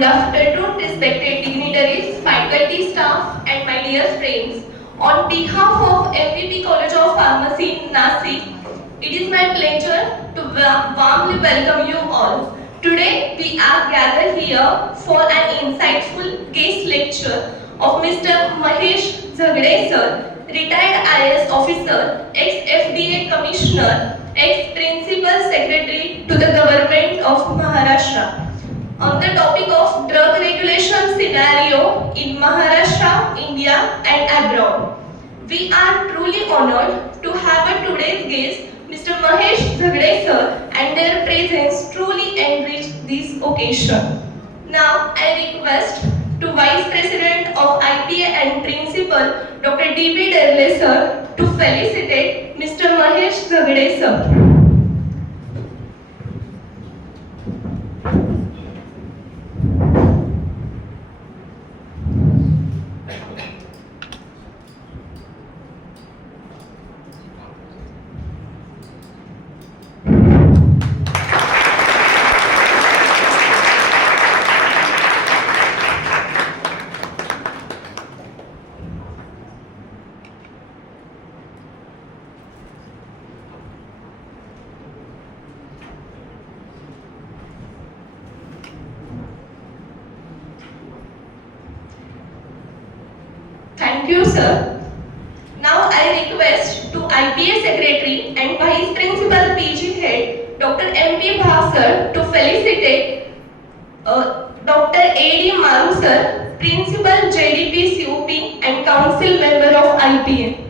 Good afternoon, respected dignitaries, faculty, staff, and my dear friends. On behalf of MVP College of Pharmacy, Nashik, it is my pleasure to warmly welcome you all. Today, we are gathered here for an insightful guest lecture of Mr. Mahesh Zagade sir, retired IAS officer, ex-FDA commissioner, ex-principal secretary to the government of Maharashtra, on the topic of drug regulation scenario in Maharashtra, India and abroad. We are truly honored to have today's guest, Mr. Mahesh Zagade sir, and their presence truly enrich this occasion. Now I request to Vice President of IPA and Principal, Dr. D.B. Derle sir, to felicitate Mr. Mahesh Zagade sir. Thank you, sir. Now I request to IPA Secretary and Vice Principal PG Head, Dr. M.P. Bhav sir, to felicitate Dr. A.D. Maru sir, Principal JDP COP and Council Member of IPA.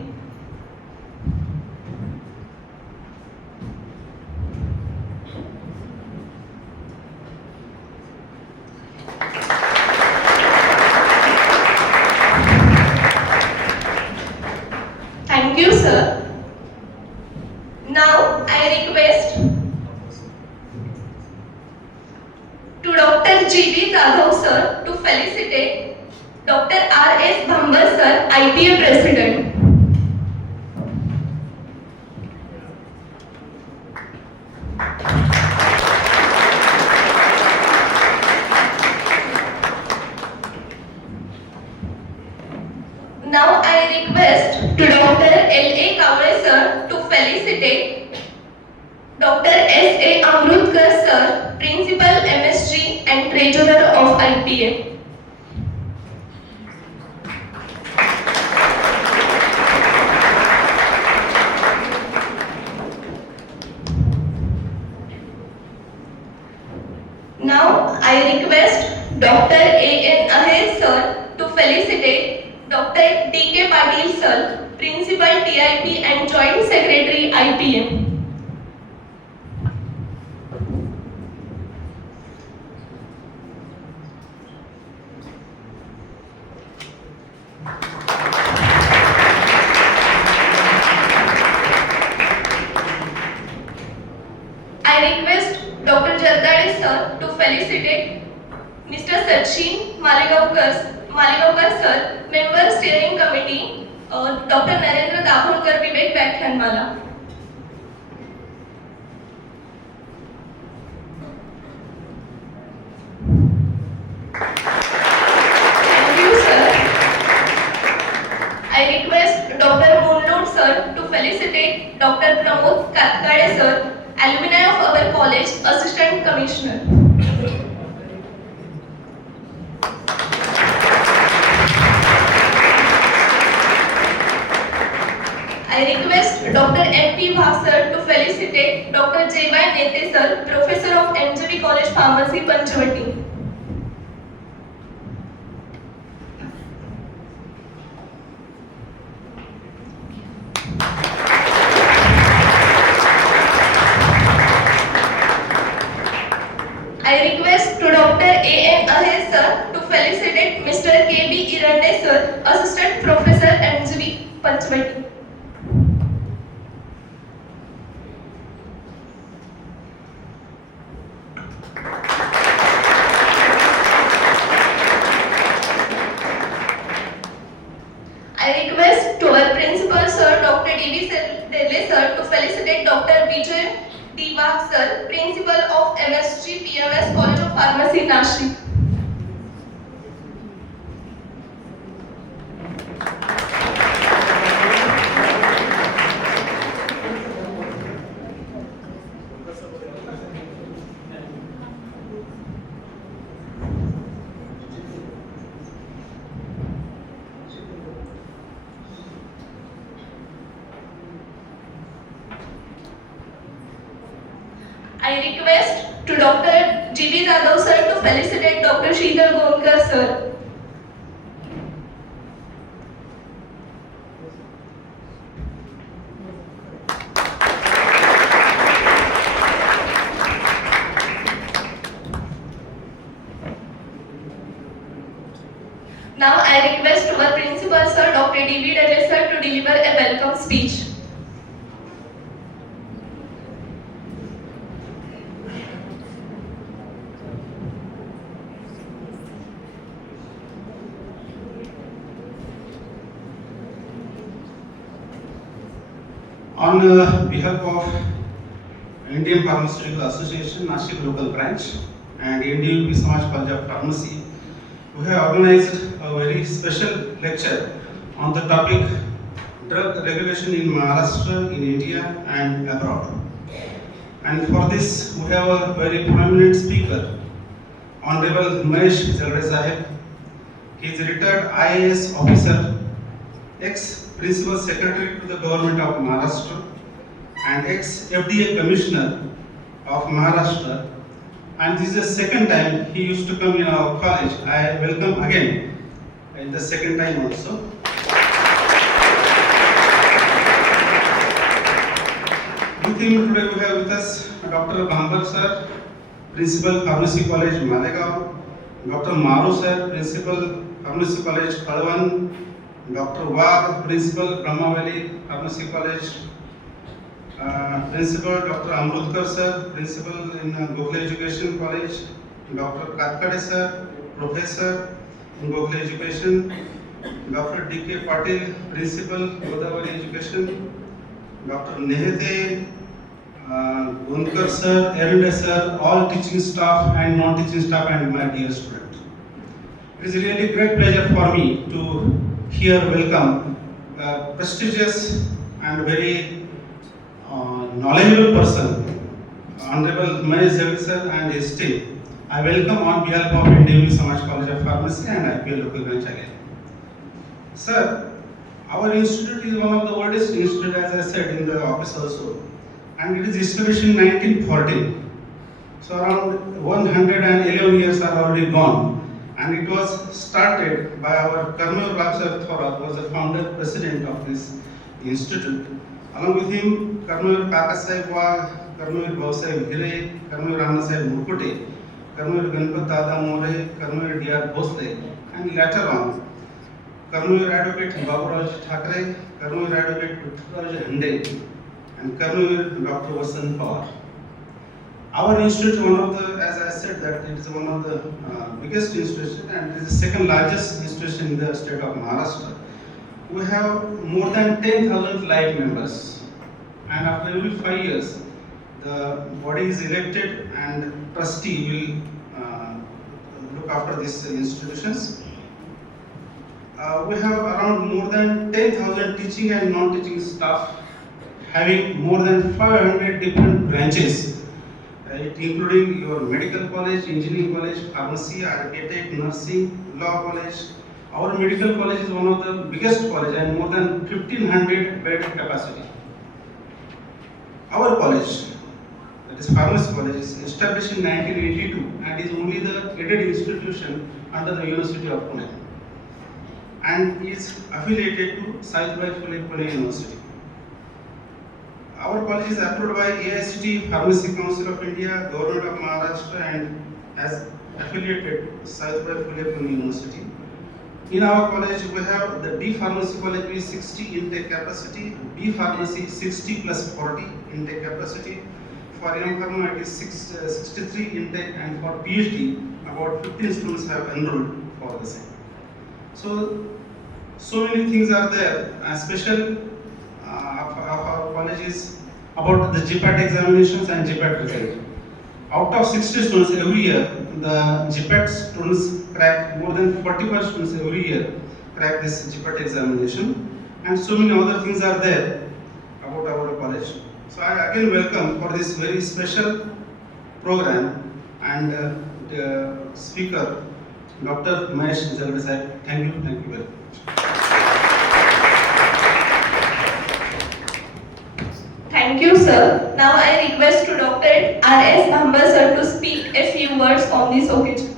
Thank you, sir. Now I request to Dr. G.B. Jadhav sir to felicitate Dr. R.S. Bhambar sir, IPA President. Now I request to Dr. L.A. Kavre sir to felicitate Dr. S.A. Amrutkar sir, Principal MSG and Treasurer of IPA. Now I request Dr. A.N. Aher sir to felicitate Dr. D.K. Patil sir, Principal TIP and Joint Secretary IPM. I request Dr. Jardade sir to felicitate Mr. Sachin Malegaonkar sir, Member Steering Committee, Dr. Narendra Dabholkar Vivek Vyakhanmala. Thank you, sir. I request Dr. Munlod sir to felicitate Dr. Pramod Katkade sir, alumni of our college, Assistant Commissioner. I request Dr. M.P. Bhav sir to felicitate Dr. J.Y. Nete sir, Professor of NJV College Pharmacy, Panchavati. I request to Dr. A.N. Aher sir to felicitate Mr. K.B. Irande sir, Assistant Professor NJV, Panchavati. I request to our Principal sir, Dr. D.B. Derle sir to felicitate Dr. Vijay D. Wagh sir, Principal of MSG PMS College of Pharmacy, Nashik. I request to Dr. G.V. Jadhav sir to felicitate Dr. Sheetal Gonkar sir. Now I request our principal sir, Dr. D.V. Dale sir, to deliver a welcome speech. On behalf of Indian Pharmaceutical Association, Nashik local branch, and NDUP Samaj College of Pharmacy, we have organized a very special lecture on the topic drug regulation in Maharashtra, in India and abroad. And for this, we have a very prominent speaker, Honorable Mahesh Zagade Sahib. He is a retired IAS officer, ex-principal secretary to the government of Maharashtra, and ex-FDA commissioner of Maharashtra. And this is the second time he used to come in our college. I welcome again in the second time also. With him today we have with us Dr. Bhambar sir, Principal Pharmacy College Malegaon, Dr. Maru sir, Principal Pharmacy College Kalwan, Dr. Wagh, Principal Brahma Valley Pharmacy College, Principal Dr. Amrutkar sir, Principal in Gokhale Education College, Dr. Katkade sir, Professor in Gokhale Education, Dr. D.K. Patil, Principal Godavari Education, Dr. Nehete, Gonkar sir, Erinde sir, all teaching staff and non-teaching staff, and my dear student. It is really great pleasure for me to here welcome a prestigious and very knowledgeable person, Honorable Mahesh Zagade sir and his team. I welcome on behalf of NDUP Samaj College of Pharmacy and IPL local branch again. Sir, our institute is one of the oldest institute, as I said in the office also, and it is established in 1914. So around 111 years are already gone, and it was started by our Karmur Babsar Thora, who was the founder president of this institute. Along with him, Karmur Kakasai Wagh, Karmur Bausai Ghire, Karmur Ranasai Murkute, Karmur Ganpat Dada More, Karmur D.R. Bhosle, and later on, Karmur Advocate Baburaj Thakre, Karmur Advocate Prithviraj Hande, and Karmur Dr. Vasan Pawar. Our institute, one of the, as I said, that it is one of the biggest institutions, and it is the second largest institution in the state of Maharashtra. We have more than 10,000 live members, and after every 5 years, the body is elected and trustee will look after these institutions. We have around more than 10,000 teaching and non-teaching staff, having more than 500 different branches, right, including your medical college, engineering college, pharmacy, architect, nursing, law college. Our medical college is one of the biggest college and more than 1,500 bed capacity. Our college, that is Pharmacy College, is established in 1982 and is only the aided institution under the University of Pune, and is affiliated to Sahibabai Phule Pune University. Our college is approved by AICTE, Pharmacy Council of India, Government of Maharashtra, and as affiliated Sahibabai Phule Pune University. In our college, we have the D Pharmacy College with 60 intake capacity, B Pharmacy 60 plus 40 intake capacity. For M Pharma, it is 63 intake, and for PhD, about 15 students have enrolled for the same. So many things are there. A special of our college is about the GPAT examinations and GPAT result. Out of 60 students every year, the GPAT students crack, more than 45 students every year crack this GPAT examination, and so many other things are there about our college. So I again welcome for this very special program, and the speaker, Dr. Mahesh Zagade sahib. Thank you very much. Thank Thank you, sir. Now I request to Dr. R.S. Bhambar sir to speak a few words on this occasion.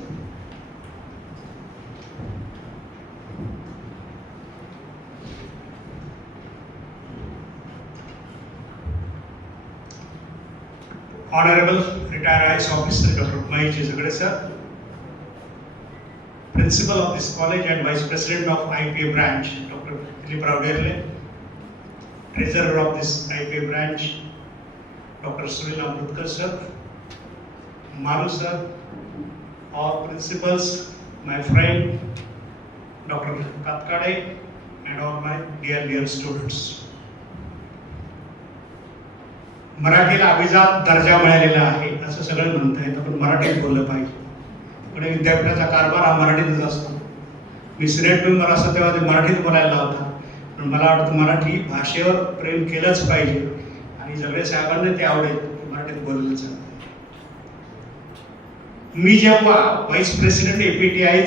Honorable retired IAS officer Dr. Mahesh Zagade sir, principal of this college and vice president of IPA branch Dr. Dilip, treasurer of this IPA branch Dr. Sunil Amrutkar sir, Maru sir, all principals, my friend Dr. Katkade, and all my dear students. मराठीला अभिजात दर्जा मिळालेला आहे असं सगळं म्हणता येतं, पण मराठीत बोललं पाहिजे. पुणे विद्यापीठाचा कारभार हा मराठीतच असतो. मी सिनेट मेंबर असतो तेव्हा ते मराठीत बोलायला होता, पण मला वाटतं मराठी भाषेवर प्रेम केलंच पाहिजे आणि झगडे साहेबांना ते आवडेल की मराठीत बोललं जातं. मी जेव्हा व्हाईस प्रेसिडेंट APTI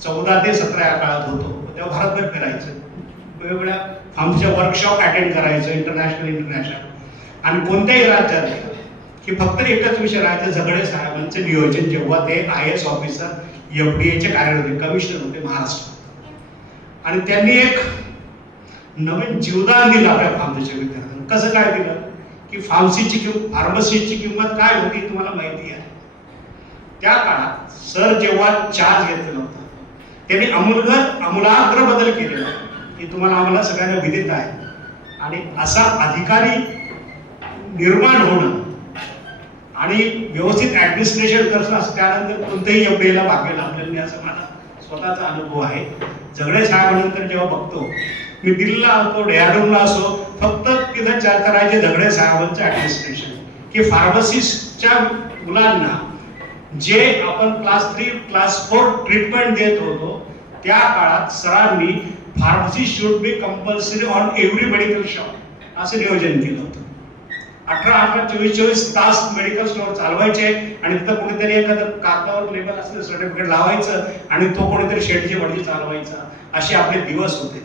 14 ते 17 या काळात होतो तेव्हा भारतभर फिरायचं, वेगवेगळ्या फार्मच्या वर्कशॉप अटेंड करायचं, इंटरनॅशनल आणि कोणत्याही राज्यात की फक्त एकच विषय राहायचं, झगडे साहेबांचं नियोजन. जेव्हा ते IAS ऑफिसर FDA चे कार्यरत होते, कमिशनर होते महाराष्ट्र, आणि त्यांनी एक नवीन जीवदान दिलं आपल्या फार्मसीच्या विद्यार्थ्यांना. कसं काय दिलं की फार्मसीची किंमत काय होती तुम्हाला माहिती आहे. त्या काळात सर जेव्हा चार्ज घेतलेला होता त्यांनी आमूलाग्र बदल केलेला की तुम्हाला आम्हाला सगळ्यांना विदित आहे, आणि असा अधिकारी निर्माण होणं आणि व्यवस्थित ऍडमिनिस्ट्रेशन करणं त्यानंतर कोणत्याही FDA ला भाग्य लागलेलं नाही असं माझा स्वतःचा अनुभव आहे. झगडे साहेबांनंतर जेव्हा बघतो, मी दिल्लीला असो, डेहराडूनला असो, फक्त तिथं चर्चा करायचे झगडे साहेबांचं ऍडमिनिस्ट्रेशन की फार्मसिस्टच्या मुलांना जे आपण क्लास 3 क्लास 4 ट्रीटमेंट देत होतो त्या काळात सरांनी pharmacy should be compulsory on every medical shop असं नियोजन केलं होतं. 18 24 तास मेडिकल स्टोअर चालवायचे आणि तिथं कोणीतरी एखादं कागदावर लेबल असलेलं सर्टिफिकेट लावायचं आणि तो कोणीतरी शेडची वडली चालवायचा. असे आपले दिवस होते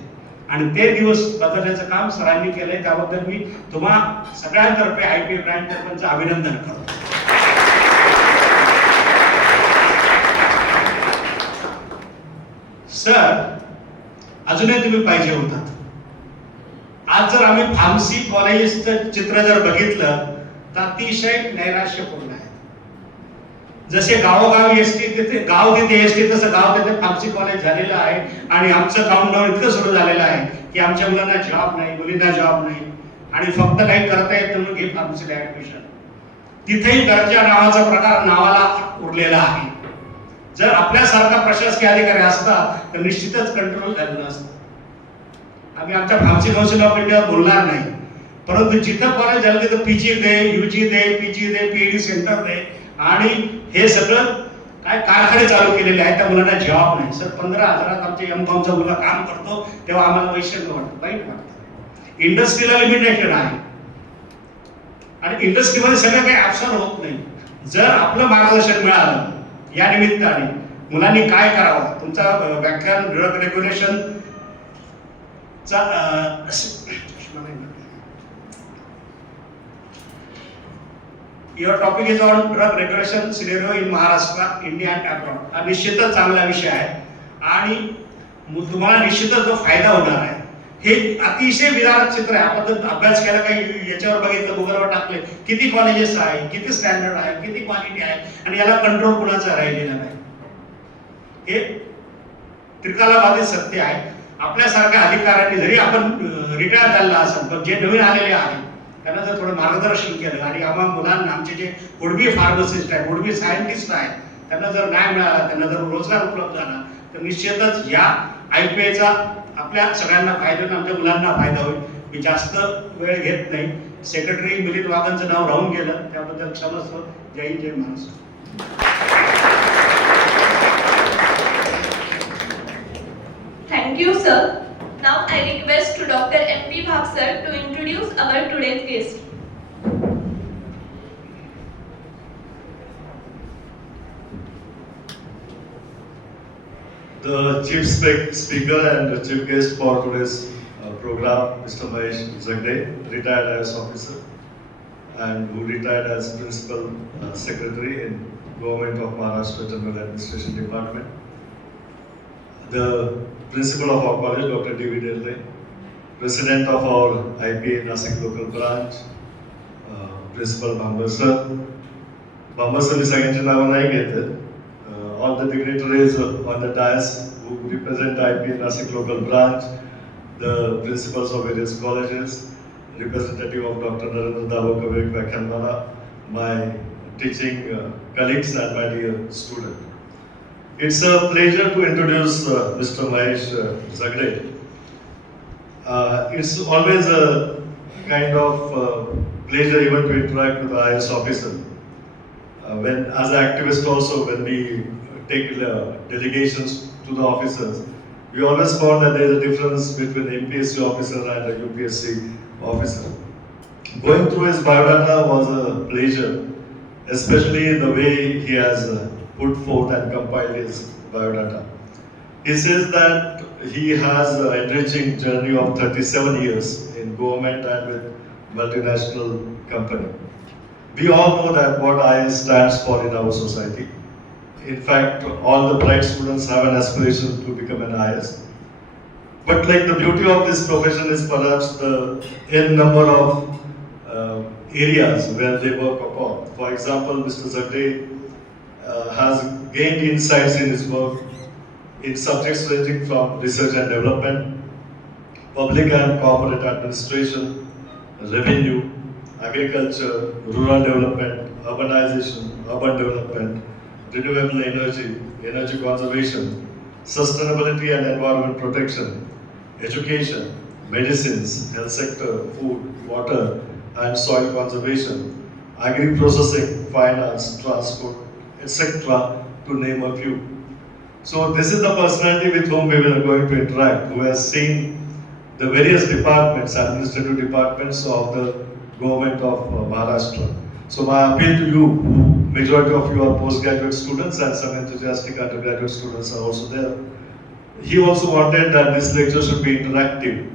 आणि ते दिवस बदलण्याचं काम सरांनी केलंय. त्याबद्दल मी तुम्हा सगळ्यांतर्फे IPA ब्रँच तर्फे अभिनंदन करतो. सर, अजूनही तुम्ही पाहिजे होतात. आज जर आम्ही फार्मसी कॉलेजचं चित्र जर बघितलं तर अतिशय नैराश्यपूर्ण आहे. जसे गावोगावी एसटी तिथे गाव तिथे एसटी, तसं गाव तिथे फार्मसी कॉलेज झालेलं आहे आणि आमचं काउंटडाऊन इतकं सुरू झालेलं आहे की आमच्या मुलांना जॉब नाही, मुलींना जॉब नाही आणि फक्त काही करता येत म्हणून घे फार्मसीला ऍडमिशन. तिथेही दर्जा नावाचा प्रकार नावाला उरलेला आहे. जर आपल्यासारखा प्रशासकीय अधिकारी असता तर निश्चितच कंट्रोल झालेलं असतं. आम्ही आमच्या फार्मसी काउन्सिल ऑफ इंडिया बोलणार नाही, परंतु जिथं कॉलेज झालं तिथं PG दे, UG दे, PG दे, PhD सेंटर दे, आणि हे सगळं काय कारखाने चालू केलेले आहेत. त्या मुलांना जॉब नाही. सर, 15,000 आमच्या M.Com मुलगा काम करतो तेव्हा आम्हाला वैषम्य वाटतं, वाईट वाटतं. इंडस्ट्रीला लिमिटेशन आहे आणि इंडस्ट्रीमध्ये सगळं काही ॲब्सॉर्ब होत नाही. जर आपलं मार्गदर्शन मिळालं या निमित्ताने मुलांनी काय करावं, तुमचा व्याख्यान drug regulation Your topic is on drug regulation scenario in Maharashtra, India and abroad. हा निश्चितच चांगला विषय आहे आणि तुम्हाला निश्चितच जो फायदा होणार आहे. हे अतिशय विदारक चित्र आहे. आपण जर अभ्यास केला, काही याच्यावर बघितलं, गुगलवर टाकले, किती कॉलेजेस आहे, किती स्टँडर्ड आहे, किती क्वालिटी आहे आणि याला कंट्रोल कुणाचा राहिलेला नाही. हे त्रिकालाबाधित सत्य आहे. आपल्यासारख्या अधिकाऱ्यांनी जरी आपण रिटायर झालेला असेल, पण जे नवीन आलेले आहेत त्यांना जर थोडं मार्गदर्शन केलं आणि आम्हा मुलांना, आमचे जे वुडबी फार्मसिस्ट आहेत, वुडबी सायंटिस्ट आहेत, त्यांना जर न्याय मिळाला, त्यांना जर रोजगार उपलब्ध झाला तर निश्चितच या IPAचा आपल्या सगळ्यांना फायदा होईल, आमच्या मुलांना फायदा होईल. मी जास्त वेळ घेत नाही. सेक्रेटरी मिलिंद वाघांचं नाव राहून गेलं, त्याबद्दल क्षमस्व. जय हिंद, जय Maharashtra. Thank you, sir. Now I request to Dr. M.P. Bhag sir to introduce our today's guest. The chief speaker and the chief guest for today's program, Mr. Mahesh Zagade, retired IAS officer, and who retired as Principal Secretary in Government of Maharashtra General Administration Department. The Principal of our college, Dr. D.V. Delay, President of our IPA Nashik local branch, Principal Bambar sir. Bambar sir is again all the dignitaries on the dais who represent IPA Nashik local branch, the principals of various colleges, representative of Dr. Narendra Davokavik Vakhanmara, my teaching colleagues and my dear student. It's a pleasure to introduce Mr. Mahesh Zagade. It's always a kind of pleasure even to interact with the IAS officer. When, as an activist also, when we take delegations to the officers, we always found that there is a difference between an MPSC officer and a UPSC officer. Going through his biodata was a pleasure, especially the way he has put forth and compiled his biodata. He says that he has an enriching journey of 37 years in government and with multinational company. We all know that what IAS stands for in our society. In fact, all the bright students have an aspiration to become an IAS. But like the beauty of this profession is perhaps the n number of areas where they work upon. For example, Mr. Zagade has gained insights in his work in subjects ranging from research and development, public and corporate administration, revenue, agriculture, rural development, urbanization, urban development, renewable energy, energy conservation, sustainability and environment protection, education, medicines, health sector, food, water and soil conservation, agri-processing, finance, transport, etc., to name a few. So this is the personality with whom we are going to interact, who has seen the various departments, administrative departments of the government of Maharashtra. So my appeal to you, majority of you are postgraduate students and some enthusiastic undergraduate students are also there. He also wanted that this lecture should be interactive.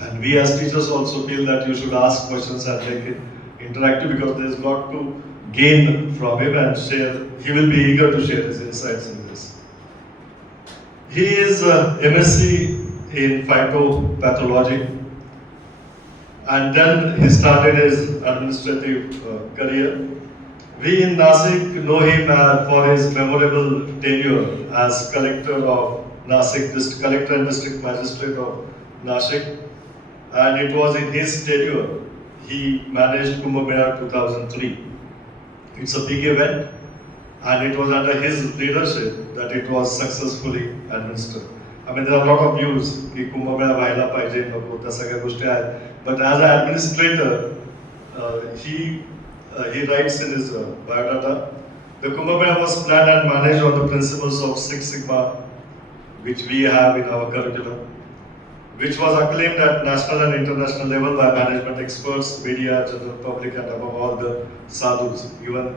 And we as teachers also feel that you should ask questions and make it interactive because there is a lot to gain from him and share. He will be eager to share his insights in this. He is MSc in phytopathology, and then he started his administrative career. We in Nashik know him for his memorable tenure as collector of Nashik, collector and district magistrate of Nashik, and it was in his tenure he managed Kumbh Mela 2003. It's a big event, and it was under his leadership that it was successfully administered. I mean, there are a lot of views कि Kumbh Mela व्हायला पाहिजे नको त्या सगळ्या गोष्टी आहेत. But as an administrator, he writes in his biodata, the Kumbh Mela was planned and managed on the principles of Six Sigma, which we have in our curriculum, which was acclaimed at national and international level by management experts, media, general public, and above all the sadhus. Even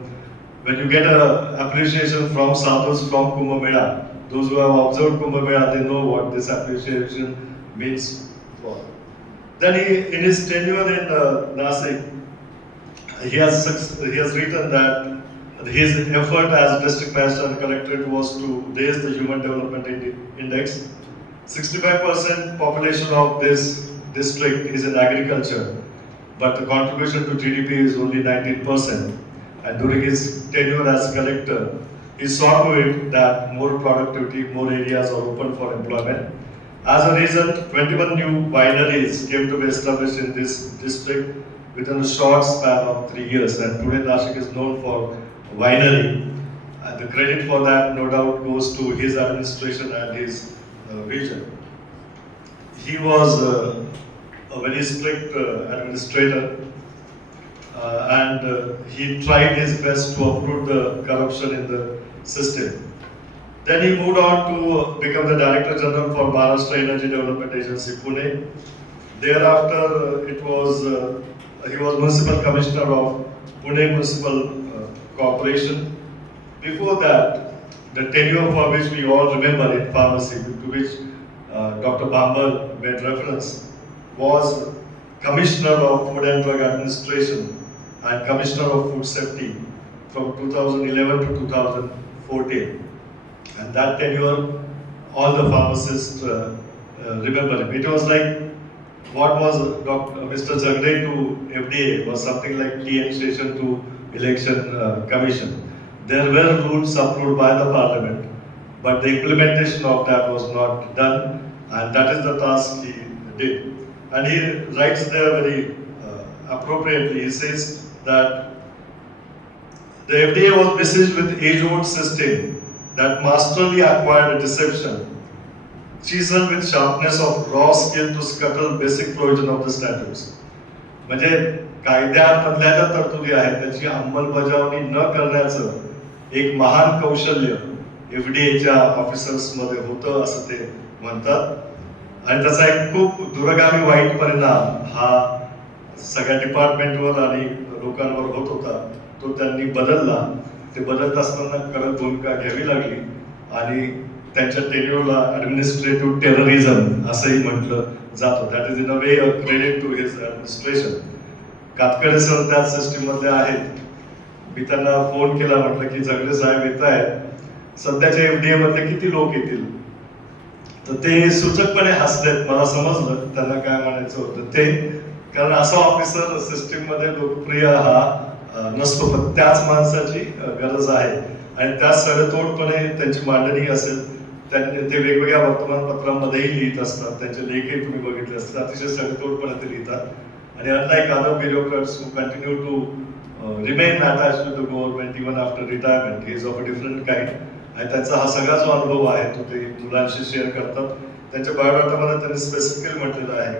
when you get an appreciation from sadhus from Kumbh Mela, those who have observed Kumbh Mela, they know what this appreciation means for. Then in his tenure in Nashik, he has written that his effort as district magistrate and collectorate was to raise the human development index. 65% population of this district is in agriculture, but the contribution to GDP is only 19%. And during his tenure as collector, he saw to it that more productivity, more areas are open for employment. As a result, 21 new wineries came to be established in this district within a short span of 3 years. And today Nashik is known for winery. And the credit for that, no doubt, goes to his administration and his vision. He was a very strict administrator, and he tried his best to uproot the corruption in the system. Then he moved on to become the Director General for Maharashtra Energy Development Agency, Pune. Thereafter, he was Municipal Commissioner of Pune Municipal Corporation. Before that, the tenure for which we all remember in pharmacy, to which Dr. Bambar made reference, was Commissioner of Food and Drug Administration and Commissioner of Food Safety from 2011 to 2014. And that tenure, all the pharmacists remember him. It was like what was Mr. Zagade to FDA was something like TN station to election commission. There were rules approved by the parliament, but the implementation of that was not done, and that is the task he did. And he writes there very appropriately. He says that the FDA was besieged with age-old system that masterly acquired deception, chiseled with sharpness of raw skill to scuttle basic provision of the statutes. म्हणजे कायद्यामधल्या ज्या तरतुदी आहेत त्याची अंमलबजावणी न करण्याचं एक महान कौशल्य एफडीएच्या ऑफिसर्स मध्ये होतं असं ते म्हणतात. आणि त्याचा एक खूप दूरगामी वाईट परिणाम हा सगळ्या डिपार्टमेंटवर आणि लोकांवर होत होता. तो त्यांनी बदलला. ते बदलत असताना कडक भूमिका घ्यावी लागली आणि त्यांच्या टेन्युअरला ॲडमिनिस्ट्रेटिव्ह टेररिझम असंही म्हटलं जातं. That is in a way a credit to his administration. Katkade sir त्या सिस्टीम मधले आहेत. मी त्यांना फोन केला, म्हटलं की झगडे साहेब येत आहेत, सध्याच्या एफडीए मधले किती लोक येतील. तर ते सूचकपणे हसलेत. मला समजलं त्यांना काय म्हणायचं होतं ते, कारण असा ऑफिसर सिस्टीम मध्ये लोकप्रिय हा नसतो, पण त्याच माणसाची गरज आहे. आणि त्या सडेतोडपणे त्यांची मांडणी असेल, त्यांनी ते वेगवेगळ्या वर्तमानपत्रांमध्येही लिहित असतात. त्यांचे लेखही तुम्ही बघितले असतात, अतिशय सडेतोडपणे ते लिहितात. आणि unlike other bureaucrats who continue to remain attached to the government even after retirement, he is of a different kind. आणि त्यांचा हा सगळा जो अनुभव आहे तो ते मुलांशी शेअर करतात. त्यांच्या बायोडाटामध्ये त्यांनी स्पेसिफिकली म्हटलेलं आहे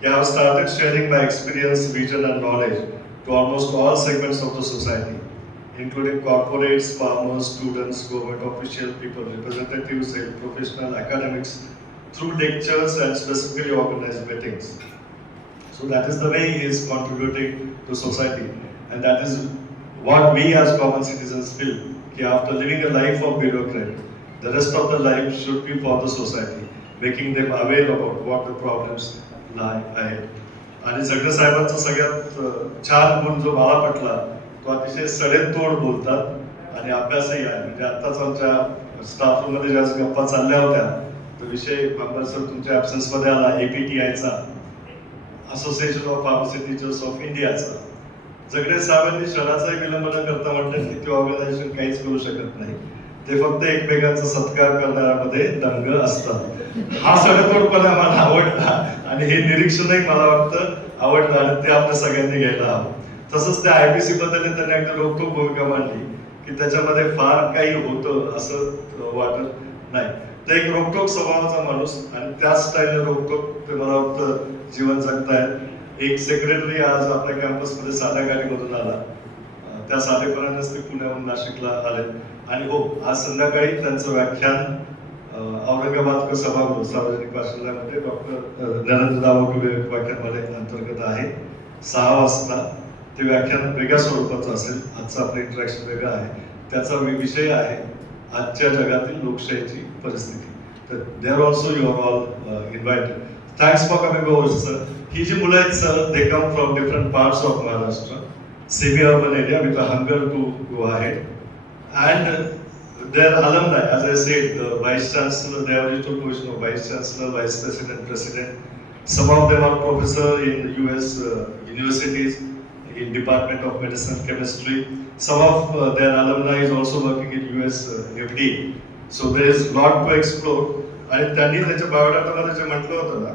की I have started sharing my experience, vision and knowledge to almost all segments of the society, including corporates, farmers, students, government official people, representatives, health professionals, academics, through lectures and specifically organized meetings. So that is the way he is contributing to society. And that is what we as common citizens feel, कि after living a life of bureaucrat, the rest of the life should be for the society, making them aware about what the problems lie ahead. आणि झगडे साहेबांचा सगळ्यात छान गुण जो मला पटला, तो अतिशय सडेतोड बोलतात आणि अभ्यासही आहे. म्हणजे आत्ताच आमच्या स्टाफ रूम मध्ये ज्या गप्पा चालल्या होत्या, तो विषय बांबर सर तुमच्या ॲब्सेन्स मध्ये आला, APTIचा, association of pharmacy teachers of इंडियाचा. झगडे साहेबांनी शहराचाही विलंब न करता म्हटलं की ते ऑर्गनायझेशन काहीच करू शकत नाही, ते फक्त एकमेकांचा सत्कार करण्यामध्ये दंग असतात. हा सडेतोडपणा मला आवडला आणि हे निरीक्षणही मला वाटतं आवडलं आणि ते आपल्या सगळ्यांनी घ्यायला हवं. तसंच त्या IPC बद्दल त्यांनी एकदा रोखठोक भूमिका मांडली की त्याच्यामध्ये फार काही होतं असं वाटत नाही. तर एक रोखठोक स्वभावाचा माणूस आणि त्याच स्टाईलने रोखठोक ते मला वाटतं जीवन जगतायत. एक सेक्रेटरी आज आपल्या कॅम्पसमध्ये साध्या गाडीमधून आला, त्या साधेपणानेच ते पुण्याहून नाशिकला आले. आणि हो, आज संध्याकाळी त्यांचं व्याख्यान औरंगाबाद सभागृह सार्वजनिक वाचनालयामध्ये डॉक्टर नरेंद्र दाभोळकर व्याख्यानमाले अंतर्गत आहे. 6 वाजता ते व्याख्यान वेगळ्या स्वरूपाचं असेल. आजचं आपलं इंटरॅक्शन वेगळं आहे. त्याचा विषय आहे आजच्या जगातील लोकशाहीची परिस्थिती. तर there also you are all invited. Thanks for coming over sir. ही जी मुलं आहेत सर, they come from different parts of Maharashtra, semi urban area with a hunger to go ahead. And their alumni, as I said, the Vice Chancellor, they have reached a position of Vice Chancellor, Vice President, President. Some of them are professor in US universities, in Department of Medicine, Chemistry. Some of their alumni is also working in US FDA. So there is lot to explore. आणि त्यांनी त्याच्या बायोडाटामध्ये जे म्हटलं होतं ना,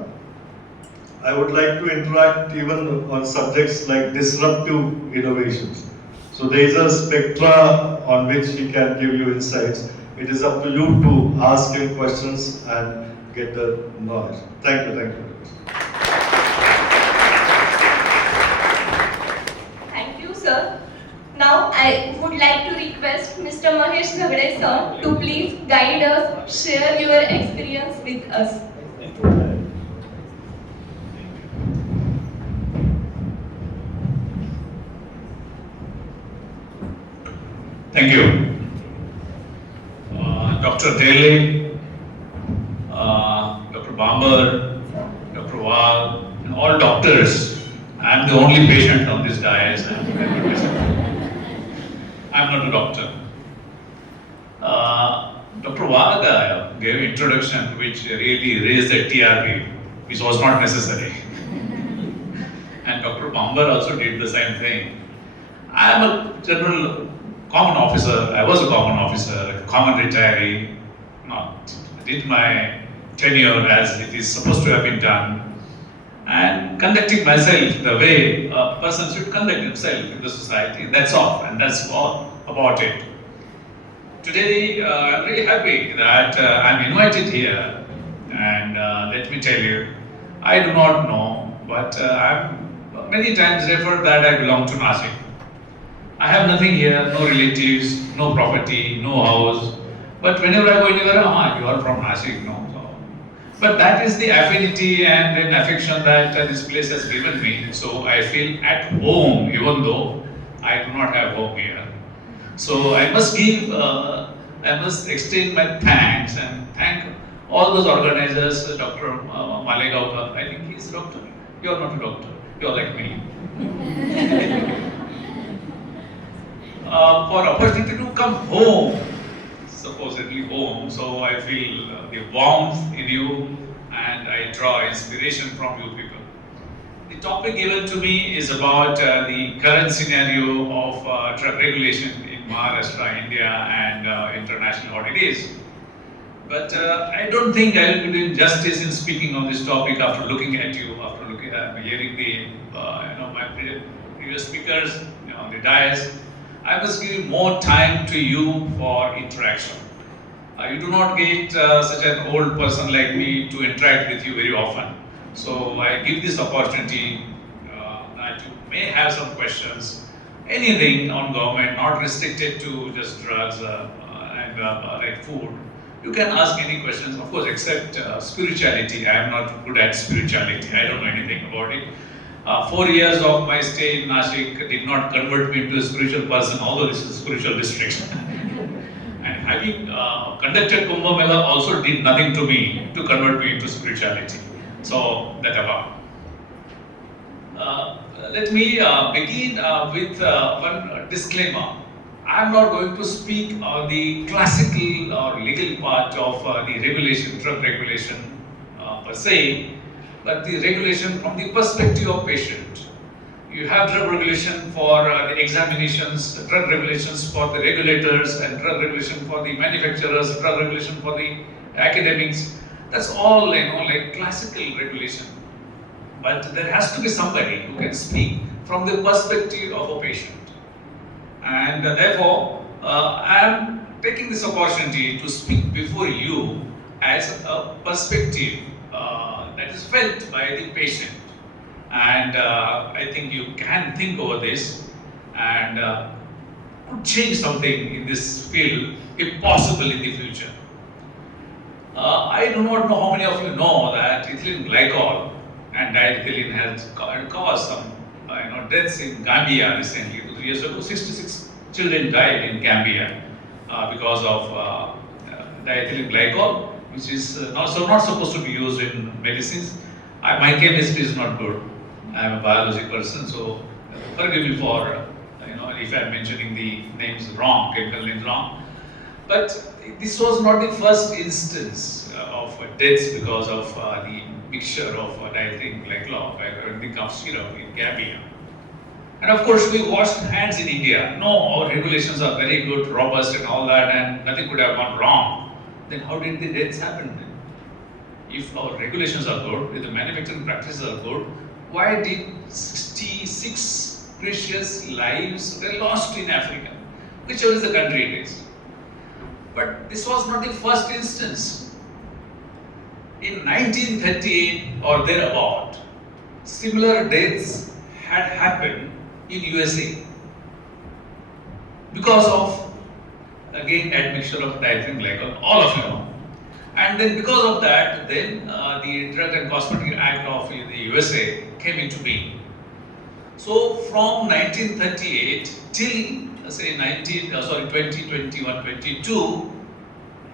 I would like to interact even on subjects like disruptive innovations. So there is a spectra on which he can give you insights. It is up to you to ask him questions and get the knowledge. Thank you. Thank you, sir. Now I would like to request Mr. Mahesh Zagade, sir, to please guide us, share your experience with us. Thank you. Dr. Dele, Dr. Bamber, Dr. Wal, and all doctors, I'm the only patient on this dais. I'm not a doctor. Dr. Vaga gave an introduction which really raised the TRP, which was not necessary. And Dr. Bambar also did the same thing. I am a general common officer. I was a common officer, a common retiree. Did my tenure as it is supposed to have been done, and conducting myself the way a person should conduct himself in the society. That's all, and that's all about it. Today, I'm really happy that I'm invited here, and let me tell you, I do not know, but I'm many times referred that I belong to Nashik. I have nothing here, no relatives, no property, no house. But whenever I go anywhere, you are from Nashik, no? So, but that is the affinity and an affection that this place has given me. So I feel at home, even though I do not have home here. So I must extend my thanks and thank all those organizers, Dr. Malegaonkar. I think he's a doctor. You are not a doctor. You are like me. For opportunity to come home, supposedly home, so I feel the warmth in you and I draw inspiration from you people. The topic given to me is about the current scenario of drug regulation in Maharashtra, India and international what it is. But I don't think I will be doing justice in speaking on this topic after looking at you, after looking at hearing the my previous speakers on the dais. I must give more time to you for interaction. You do not get such an old person like me to interact with you very often. So I give this opportunity that you may have some questions, anything on government, not restricted to just drugs and like food. You can ask any questions, of course, except spirituality. I am not good at spirituality. I don't know anything about it. 4 years of my stay in Nashik did not convert me into a spiritual person, although this is a spiritual district. And having conducted Kumbh Mela also did nothing to me to convert me into spirituality. So, that about. Let me begin with one disclaimer. I am not going to speak on the classical or legal part of the regulation, drug regulation per se, but the regulation from the perspective of patient. You have drug regulation for the examinations, drug regulations for the regulators, and drug regulation for the manufacturers, drug regulation for the academics. That's all like classical regulation. But there has to be somebody who can speak from the perspective of a patient. And therefore, I am taking this opportunity to speak before you as a perspective that is felt by the patient. And I think you can think over this and could change something in this field if possible in the future. I do not know how many of you know that ethylene glycol and diethylene has caused some deaths in Gambia recently. 2 years ago, 66 children died in Gambia because of diethylene glycol, which is not supposed to be used in medicines. My chemistry is not good. I am a biology person, so forgive me for if I am mentioning the names wrong, chemical names wrong. But this was not the first instance of deaths because of the mixture of diethylene glycol and the cough syrup in Gambia. And of course, we washed hands in India. No, our regulations are very good, robust, and all that, and nothing could have gone wrong. Then how did the deaths happen? If our regulations are good, if the manufacturing practices are good, why did 66 precious lives were lost in Africa, whichever is the country it is? But this was not the first instance. In 1938 or thereabout, similar deaths had happened in USA because of, again, admixture of diethylene glycol, all of you know. And then because of that, then the Drug and Cosmetic Act of the USA came into being. So from 1938 till say 2021, 22,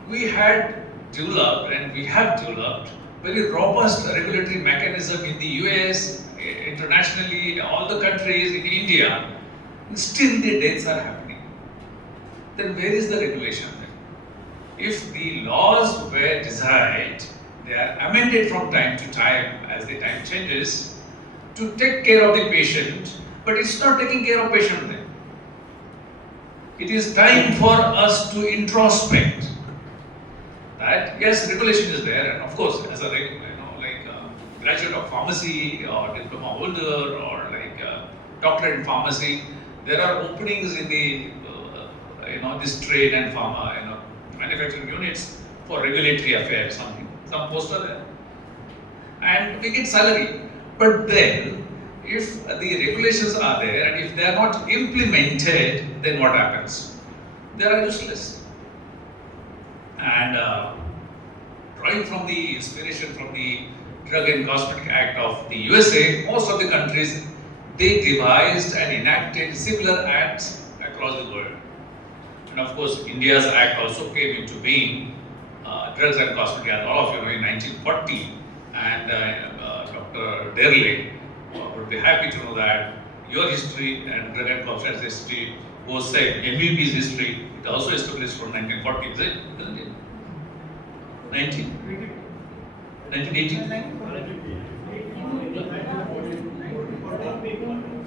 we had developed and we have developed very robust regulatory mechanism in the US, internationally, all the countries, in India, still the deaths are happening. Then where is the regulation then? If the laws were designed, they are amended from time to time as the time changes to take care of the patient, but it's not taking care of patient then. It is time for us to introspect that yes, regulation is there, and of course, as a graduate of pharmacy or diploma holder or doctorate in pharmacy, there are openings in the this trade and pharma manufacturing units for regulatory affairs. Some posts are there, and we get salary. But then, if the regulations are there and if they are not implemented, then what happens? They are useless. And drawing from the inspiration from the Drug and Cosmetic Act of the USA, most of the countries, they devised and enacted similar acts across the world. And of course, India's act also came into being, Drugs and Cosmetic Act, all of you know, in 1940. And Dr. Derley would be happy to know that your history and Drug and Cosmetic history was said, MVP's history, it also established from 1940, isn't it? 1980?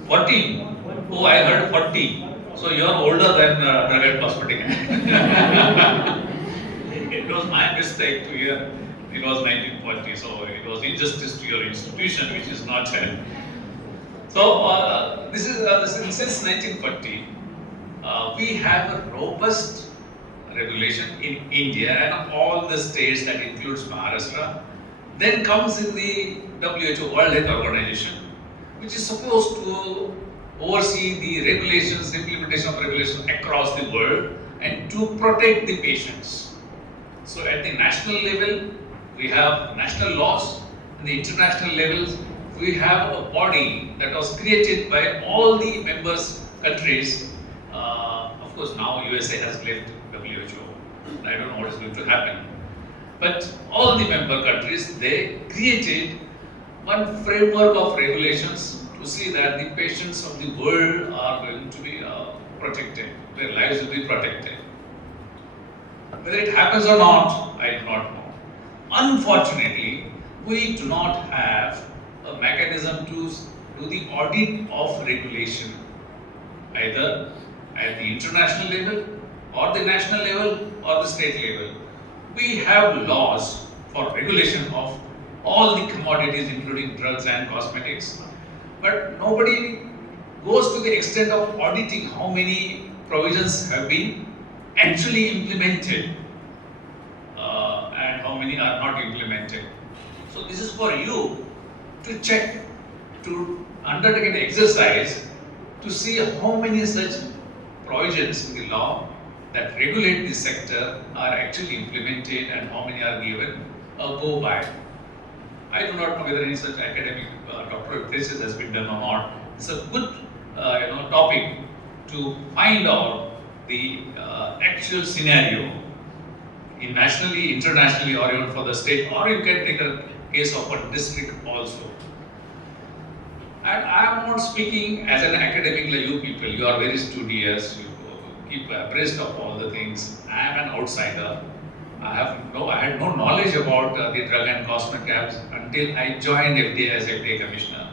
40? Oh, I heard 40. So you are older than Drug and Cosmetic Act. It was my mistake to hear it was 1940, so it was injustice to your institution, which is not held. So this is since 1940, we have a robust regulation in India and all the states that includes Maharashtra. Then comes in the WHO, World Health Organization, which is supposed to oversee the regulations, implementation of regulations across the world and to protect the patients. So at the national level, we have national laws. In the international levels, we have a body that was created by all the members countries. Of course, now USA has left WHO. I don't know what is going to happen. But all the member countries, they created one framework of regulations to see that the patients of the world are going to be protected, their lives will be protected. Whether it happens or not, I do not know. Unfortunately, we do not have a mechanism to do the audit of regulation, either at the international level, or the national level, or the state level. We have laws for regulation of all the commodities, including drugs and cosmetics, but nobody goes to the extent of auditing how many provisions have been actually implemented and how many are not implemented. So this is for you to check, to undertake an exercise to see how many such provisions in the law that regulate this sector are actually implemented and how many are given a go by. I do not know whether any such academic doctorate thesis has been done or not. It's a good topic to find out the actual scenario in nationally, internationally, or even for the state, or you can take a case of a district also. And I am not speaking as an academic like you people. You are very studious. You keep abreast of all the things. I am an outsider. I had no knowledge about the drug and cosmetic apps until I joined FDA as FDA commissioner.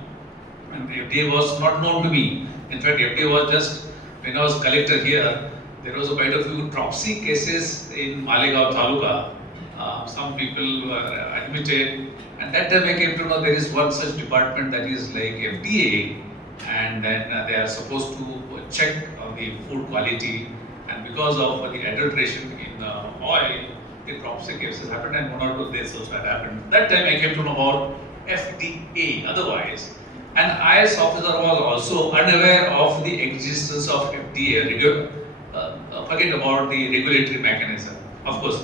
And the FDA was not known to me. In fact, FDA was just, when I was collector here, there was quite a few dropsy cases in Malegaon Taluka. Some people were admitted, and that time I came to know there is one such department that is like FDA, and then they are supposed to check on the food quality, and because of the adulteration in oil, the dropsy cases happened, and one or two deaths also had happened. That time I came to know about FDA otherwise. An IAS officer was also unaware of the existence of FDA. Forget about the regulatory mechanism. Of course,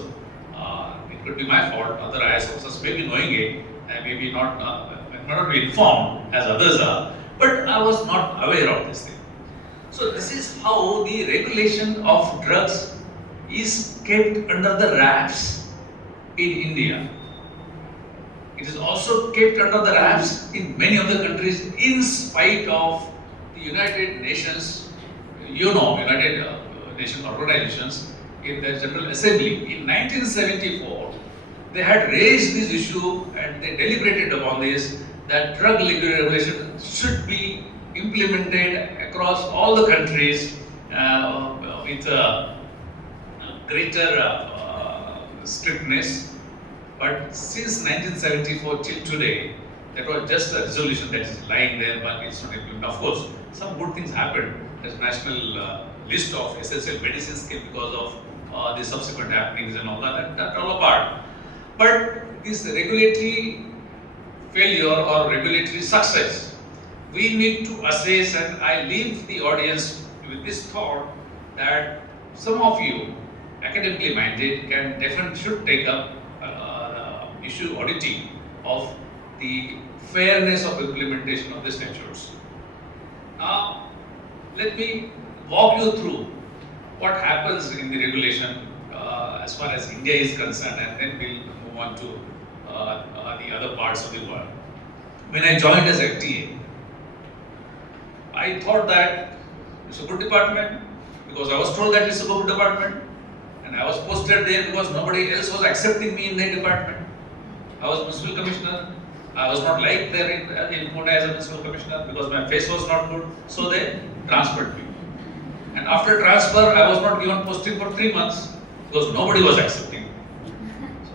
it could be my fault. Other IAS officers may be knowing it, and maybe not be informed as others are. But I was not aware of this thing. So this is how the regulation of drugs is kept under the wraps in India. It is also kept under the wraps in many other countries in spite of the United Nations, United Nations organizations in their General Assembly. In 1974, they had raised this issue and they deliberated upon this, that drug regulation should be implemented across all the countries with greater strictness. But since 1974 till today, that was just a resolution that is lying there, but it's not implemented. Of course, some good things happened. There's national list of essential medicines came because of the subsequent happenings and all that. That all apart. But this regulatory failure or regulatory success, we need to assess, and I leave the audience with this thought that some of you, academically minded, can definitely should take up issue auditing of the fairness of implementation of the statutes. Now, let me walk you through what happens in the regulation as far as India is concerned, and then we'll move on to the other parts of the world. When I joined as FTA, I thought that it's a good department because I was told that it's a good department, and I was posted there because nobody else was accepting me in their department. I was municipal commissioner. I was not liked there in Pune as a municipal commissioner because my face was not good, so they transferred me. And after transfer, I was not given posting for 3 months because nobody was accepting me.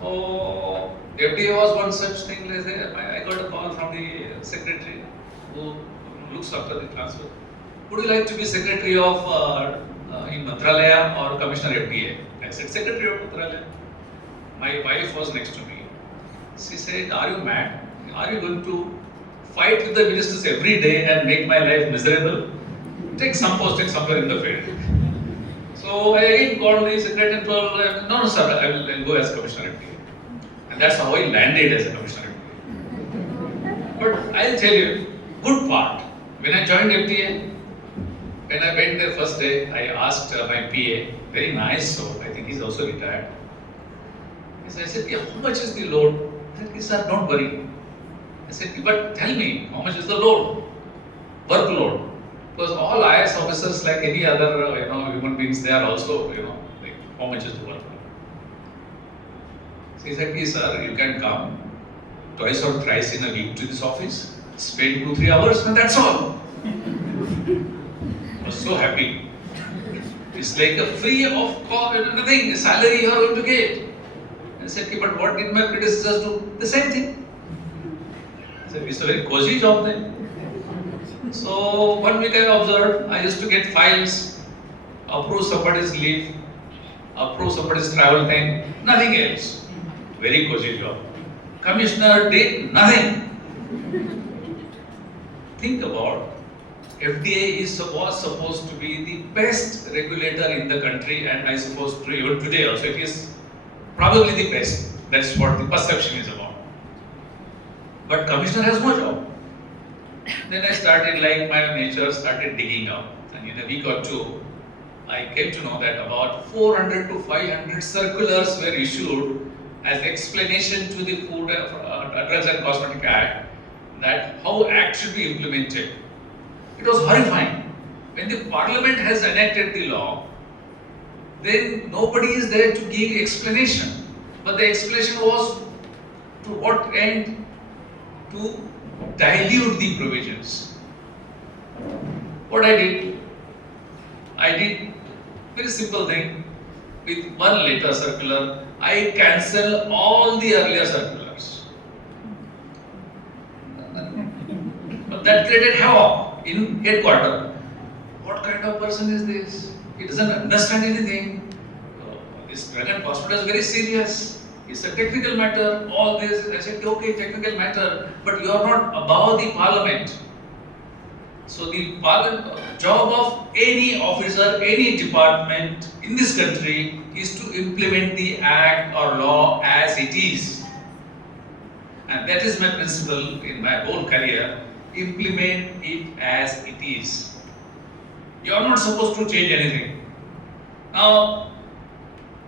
So FDA was one such thing. I got a call from the secretary who looks after the transfer. Would you like to be secretary of in Mantralaya or commissioner FDA? I said secretary of Mantralaya. My wife was next to me. She said, "Are you mad? Are you going to fight with the ministers every day and make my life miserable? Take some posting somewhere in the field." So I again called the secretary and told, "No, sir, I'll go as commissioner FDA." And that's how I landed as a commissioner FDA. But I'll tell you, good part. When I joined FDA, when I went there first day, I asked my PA, very nice, so I think he's also retired. I said, "Yeah, how much is the load?" He said, "Sir, don't worry." I said, "But tell me, how much is the load? Workload." Because all IAS officers, like any other human beings, they are also, like, how much is the workload? So he said, "Sir, you can come twice or thrice in a week to this office, spend 2-3 hours, and that's all." I was so happy. It's like a free of cost, nothing, salary you are going to get. I said, "But what did my predecessors do?" The same thing. I said, "It's a very cozy job then." So 1 week I observed, I used to get files, approve somebody's leave, approve somebody's travel time, nothing else. Very cozy job. Commissioner did nothing. Think about, FDA was supposed to be the best regulator in the country, and I suppose even today also it is probably the best. That's what the perception is about. But commissioner has no job. Then I started, like my nature, started digging out. And in a week or two, I came to know that about 400 to 500 circulars were issued as explanation to the Food Drugs and Cosmetic Act, that how Act should be implemented. It was horrifying. When the Parliament has enacted the law, then nobody is there to give explanation. But the explanation was to what end? To dilute the provisions. What I did very simple thing. With one letter circular, I cancel all the earlier circulars. But that created havoc in headquarters. What kind of person is this? He doesn't understand anything. This drug and hospital is very serious. It's a technical matter. All this, I said, okay, technical matter, but you are not above the Parliament. So the job of any officer, any department in this country is to implement the act or law as it is. And that is my principle in my whole career. Implement it as it is. You are not supposed to change anything. Now,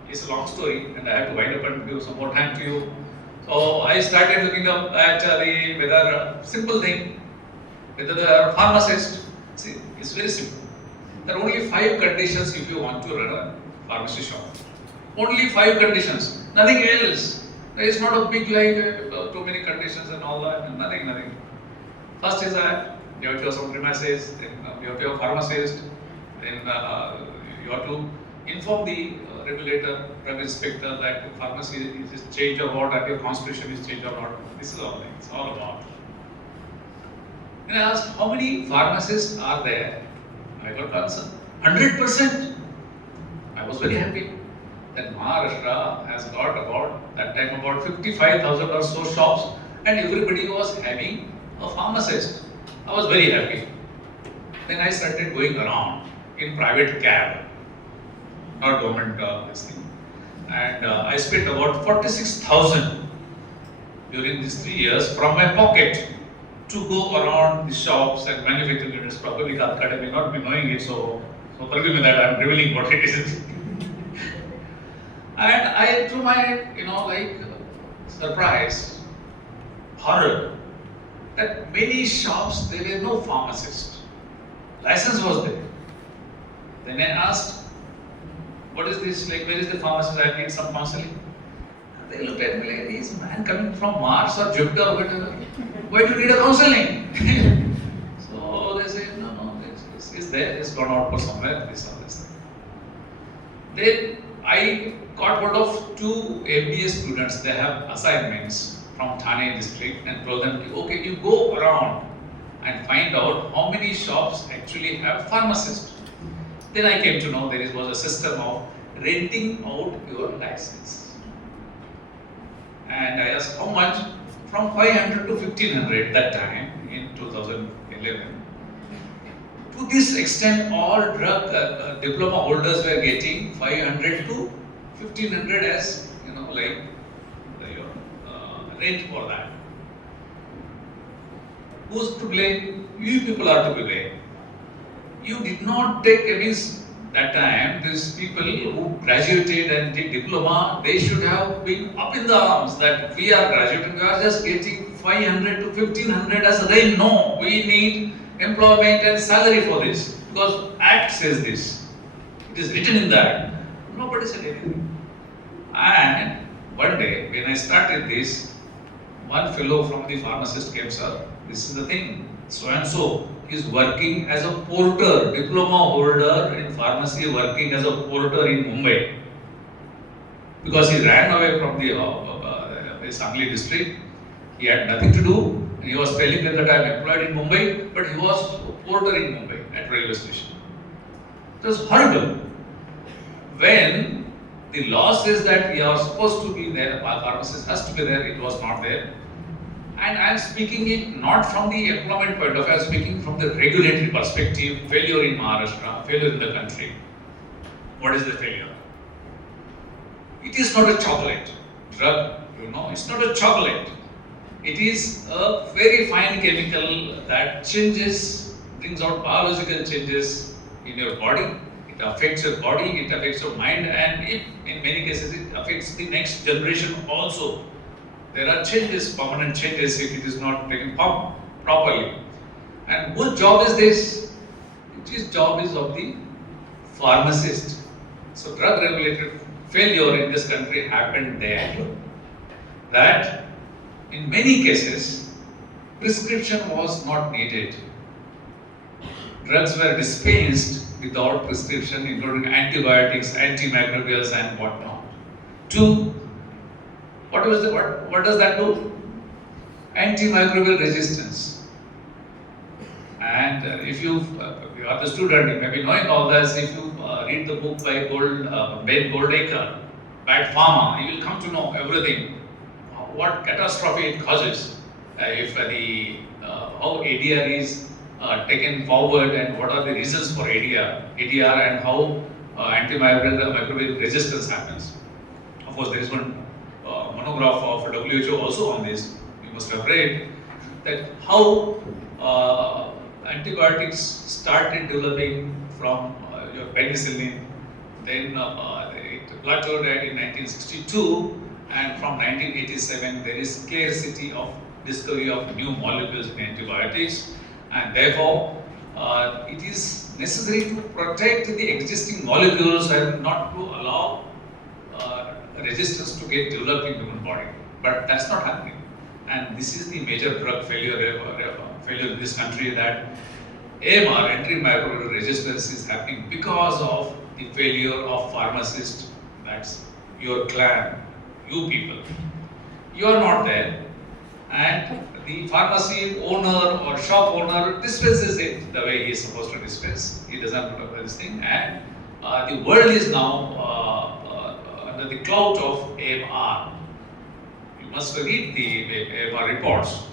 it's a long story and I have to wind up and give some more time to you. So I started looking up at whether simple thing, whether they are pharmacists. See, it's very simple. There are only 5 conditions if you want to run a pharmacy shop. Only 5 conditions, nothing else. There is not a big too many conditions and all that, nothing. First is that you have to have some premises, then you have to have a pharmacist, then you have to inform the regulator, drug inspector that pharmacy is changed or what, and your constitution is changed or not. This is all it's all about. Then I asked, how many pharmacists are there? I got answer, 100%. I was very happy that Maharashtra has got that time about 55,000 or so shops, and everybody was having a pharmacist. I was very happy. Then I started going around in private cab, not government this thing, and I spent about 46,000 during these 3 years from my pocket to go around the shops and manufacturing units. Probably Calcutta may not be knowing it, so forgive me that I'm revealing what it is. And I, to my, surprise, horror, that many shops there were no pharmacist. License was there. Then I asked, what is this? Like, where is the pharmacist? I need some counseling. And they looked at me like, is a man coming from Mars or Jupiter or whatever? Why do you need a counseling? So they said, no, it's there. It's gone out for somewhere. This or this. Then I got hold of 2 MBA students. They have assignments from Thane district and told them, okay, you go around and find out how many shops actually have pharmacists. Then I came to know there was a system of renting out your license. And I asked how much? From 500 to 1500 that time in 2011. To this extent, all drug diploma holders were getting 500 to 1500 as rent for that. Who's to blame? You people are to be blamed. You did not take that time. These people who graduated and did diploma, they should have been up in the arms that we are graduating. We are just getting 500 to 1500 as rent. No, we need employment and salary for this because Act says this. It is written in that. Nobody said anything. And one day when I started this, one fellow from the pharmacist came, sir, this is the thing, so and so is working as a porter, diploma holder in pharmacy, working as a porter in Mumbai. Because he ran away from the Sangli district, he had nothing to do, and he was telling me that I am employed in Mumbai, but he was a porter in Mumbai at railway station. It was horrible. When the law says that you are supposed to be there, a pharmacist has to be there, it was not there. And I am speaking it not from the employment point of view, I am speaking from the regulatory perspective, failure in Maharashtra, failure in the country. What is the failure? It is not a chocolate. Drug, it's not a chocolate. It is a very fine chemical that brings out biological changes in your body. It affects your body, it affects your mind, and in many cases it affects the next generation also. There are changes, permanent changes if it is not taken properly. And whose job is this? Its job is of the pharmacist. So drug regulatory failure in this country happened there. That in many cases, prescription was not needed. Drugs were dispensed without prescription, including antibiotics, antimicrobials, and whatnot. 2. What does that do? Antimicrobial resistance. And if you are the student, you may be knowing all this. If you read the book by Ben Goldacre, Bad Pharma, you will come to know everything. What catastrophe it causes if how ADR is taken forward and what are the reasons for ADR and how antimicrobial resistance happens. Of course, there is one monograph of WHO also on this. You must have read that how antibiotics started developing from your penicillin, then it plateaued in 1962, and from 1987 there is scarcity of discovery of new molecules in antibiotics, and therefore it is necessary to protect the existing molecules and not to allow resistance to get developed in human body. But that's not happening, and this is the major drug failure in this country, that AMR, antimicrobial resistance, is happening because of the failure of pharmacists. That's your clan, you people. You are not there, and the pharmacy owner or shop owner dispenses it the way he is supposed to dispense. He doesn't put up this thing, and the world is now under the cloud of AMR. You must read the AMR reports.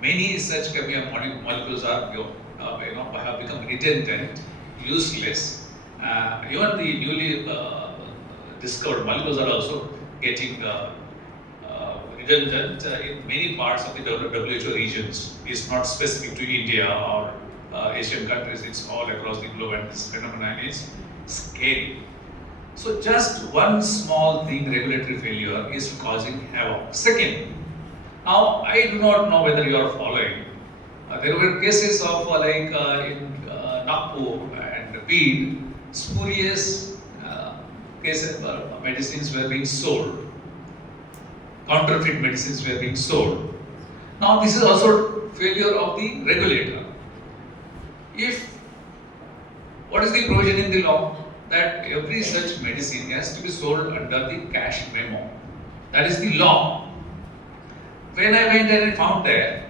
Many such molecules are have become redundant, useless. Even the newly discovered molecules are also getting redundant in many parts of the WHO regions. It's not specific to India or Asian countries, it's all across the globe, and this phenomenon is scary. So just one small thing, regulatory failure, is causing havoc. Second, now I do not know whether you are following. There were cases of in Nagpur and Bid, spurious cases, medicines were being sold. Counterfeit medicines were being sold. Now this is also failure of the regulator. What is the provision in the law? That every such medicine has to be sold under the cash memo. That is the law. When I went and I found that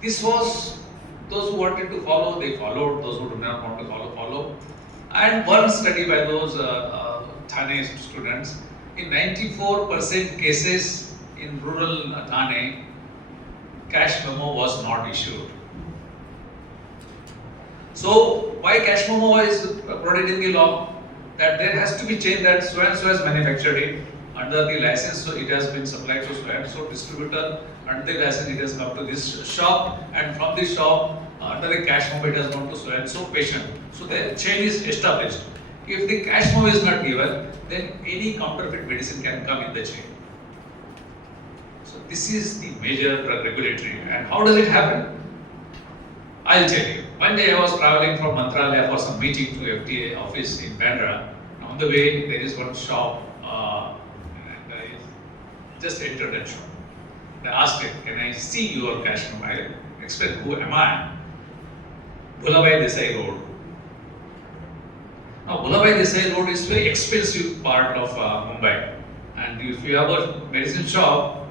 this was, those who wanted to follow, they followed; those who did not want to follow. And one study by those Thane students, in 94% cases in rural Thane, cash memo was not issued. So why cash memo is provided in the law? That there has to be change that so and so has manufactured it under the license, so it has been supplied to so and so distributor. Under the license, it has come to this shop, and from this shop, under the cash memo, it has gone to so and so patient. So the chain is established. If the cash memo is not given, then any counterfeit medicine can come in the chain. So this is the major drug regulatory. And how does it happen? I'll tell you. One day I was traveling from Mantralaya for some meeting to FDA office in Bandra. On the way, there is one shop, and I just entered that shop. I asked him, "Can I see your cash memo?" I explained, "Who am I?" Bhulabhai Desai Road. Now, Bhulabhai Desai Road is very expensive part of Mumbai, and if you have a medicine shop,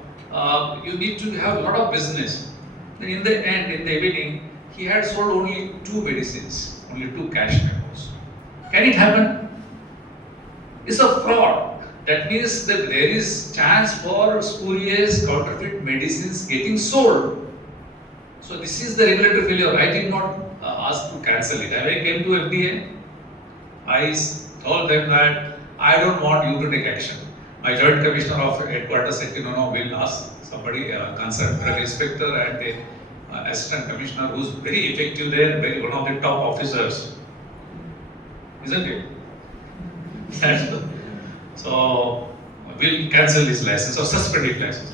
you need to have a lot of business. Then in the end, in the evening, he had sold only 2 medicines, only 2 cash memos. Can it happen? It's a fraud. That means that there is chance for spurious counterfeit medicines getting sold. So this is the regulatory failure. I did not ask to cancel it. I came to FDA. I told them that I don't want you to take action. My joint commissioner of headquarters said, no, we'll ask somebody, concerned drug inspector and the assistant commissioner who's very effective there, one of the top officers, isn't it? So we'll cancel his license or suspend his license.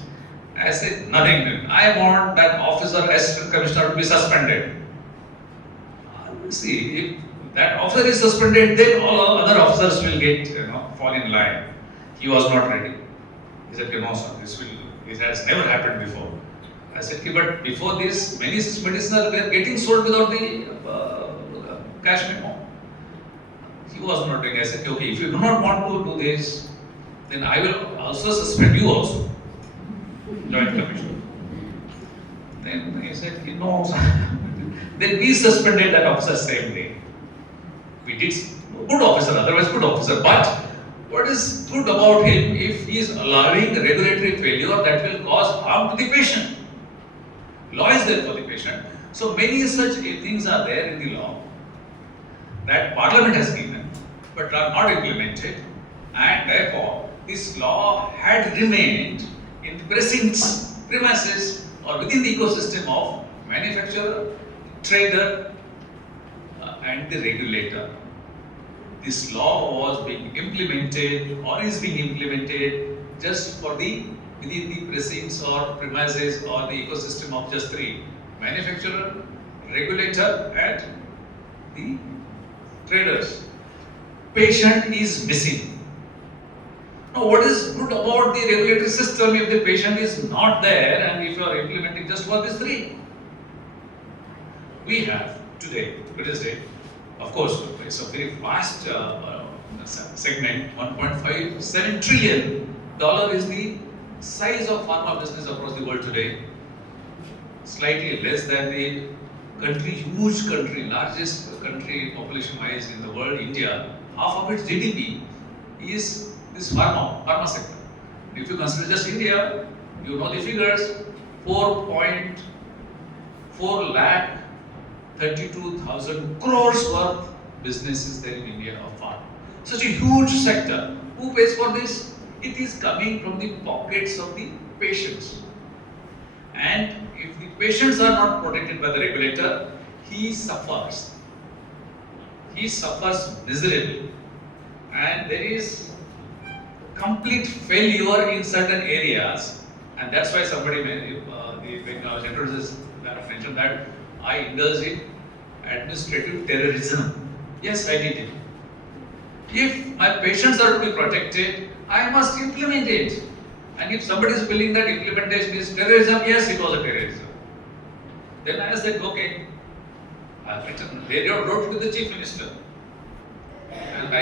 I said nothing. I want that officer, assistant commissioner, to be suspended. See, if that officer is suspended, then all other officers will get fall in line. He was not ready. He said, no sir, this has never happened before. I said, but before this, many medicinal were getting sold without the cash memo. He was not doing. I said, okay, if you do not want to do this, then I will also suspend you also, joint commissioner. Then he said, no. Then we suspended that officer same day. We did good officer, otherwise good officer. But what is good about him, if he is allowing regulatory failure that will cause harm to the patient? Law is there for the patient. So many such things are there in the law that Parliament has given but are not implemented, and therefore this law had remained in the premises or within the ecosystem of manufacturer, trader and the regulator. This law was being implemented or is being implemented just for the within the precincts or premises or the ecosystem of just three: manufacturer, regulator, and the traders. Patient is missing. Now, what is good about the regulatory system if the patient is not there and if you are implementing just for these three? We have today, of course, it's a very vast segment. $1.57 trillion is the size of pharma business across the world today. Slightly less than the huge country, largest country population-wise in the world, India. Half of its GDP is this pharma sector. If you consider just India, you know the figures: 4.4 lakh 32,000 crores worth businesses there in India of pharma. Such a huge sector. Who pays for this? It is coming from the pockets of the patients. And if the patients are not protected by the regulator, he suffers. He suffers miserably. And there is complete failure in certain areas. And that's why somebody, the generous mentioned that I indulge in administrative terrorism. Yes, I did it. If my patients are to be protected, I must implement it. And if somebody is feeling that implementation is terrorism, yes, it was a terrorism. Then I said, okay, I've written, they wrote to the chief minister. And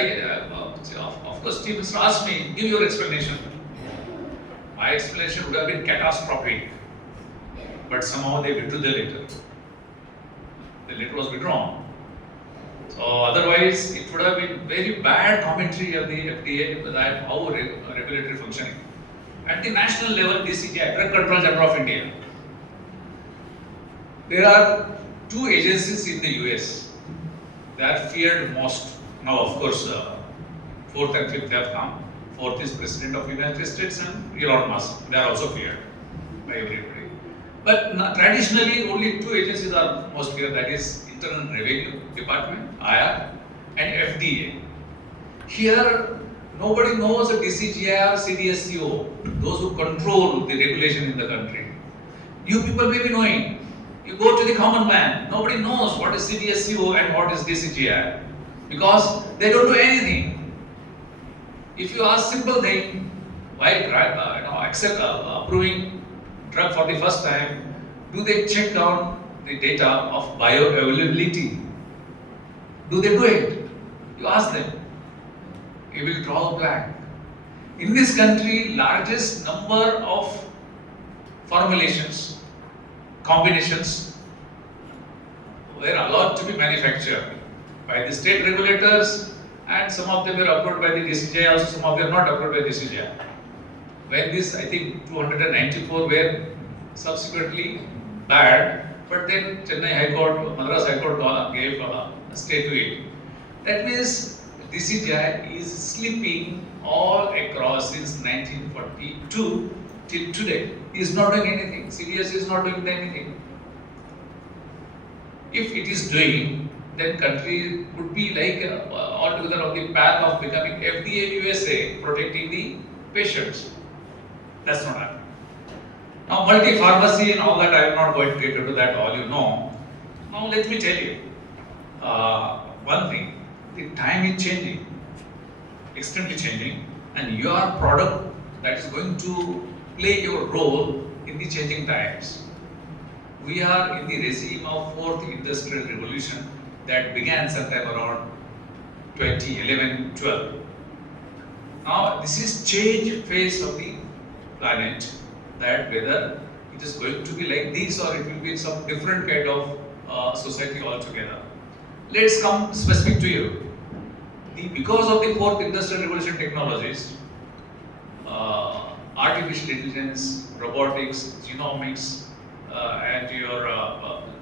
of course, chief minister asked me, give your explanation. My explanation would have been catastrophic. But somehow they withdrew the letter. The letter was withdrawn. So otherwise, it would have been very bad commentary of the FDA that how regulatory functioning. At the national level, DCGI, Drug Control General of India, there are two agencies in the US that are feared most. Now, of course, fourth and fifth have come. Fourth is President of the United States and Elon Musk. They are also feared by everybody. But traditionally, only two agencies are most feared. That is Internal Revenue Department, IR, and FDA. Here, nobody knows a DCGI or CDSCO, those who control the regulation in the country. You people may be knowing. You go to the common man, nobody knows what is CDSCO and what is DCGI because they don't do anything. If you ask simple thing, why approving drug for the first time, do they check down the data of bioavailability? Do they do it? You ask them. You will draw a blank. In this country, largest number of formulations, combinations were allowed to be manufactured by the state regulators, and some of them were approved by the DCGI, also some of them not approved by DCGI. When this, I think 294 were subsequently banned, but then Chennai High Court, Madras High Court gave a stay to it. That means DCGI is sleeping all across since 1942 till today. He is not doing anything. CDS is not doing anything. If it is doing, then country would be like altogether on the path of becoming FDA USA, protecting the patients. That's not happening. Now, multi-pharmacy and all that, I am not going to get into that, all you know. Now, let me tell you one thing. The time is changing, extremely changing, and your product that is going to play your role in the changing times. We are in the regime of fourth industrial revolution that began sometime around 2011-12. Now, this is change phase of the planet, that whether it is going to be like this or it will be some different kind of society altogether. Let's come specific to you. Because of the fourth industrial revolution technologies, artificial intelligence, robotics, genomics, and your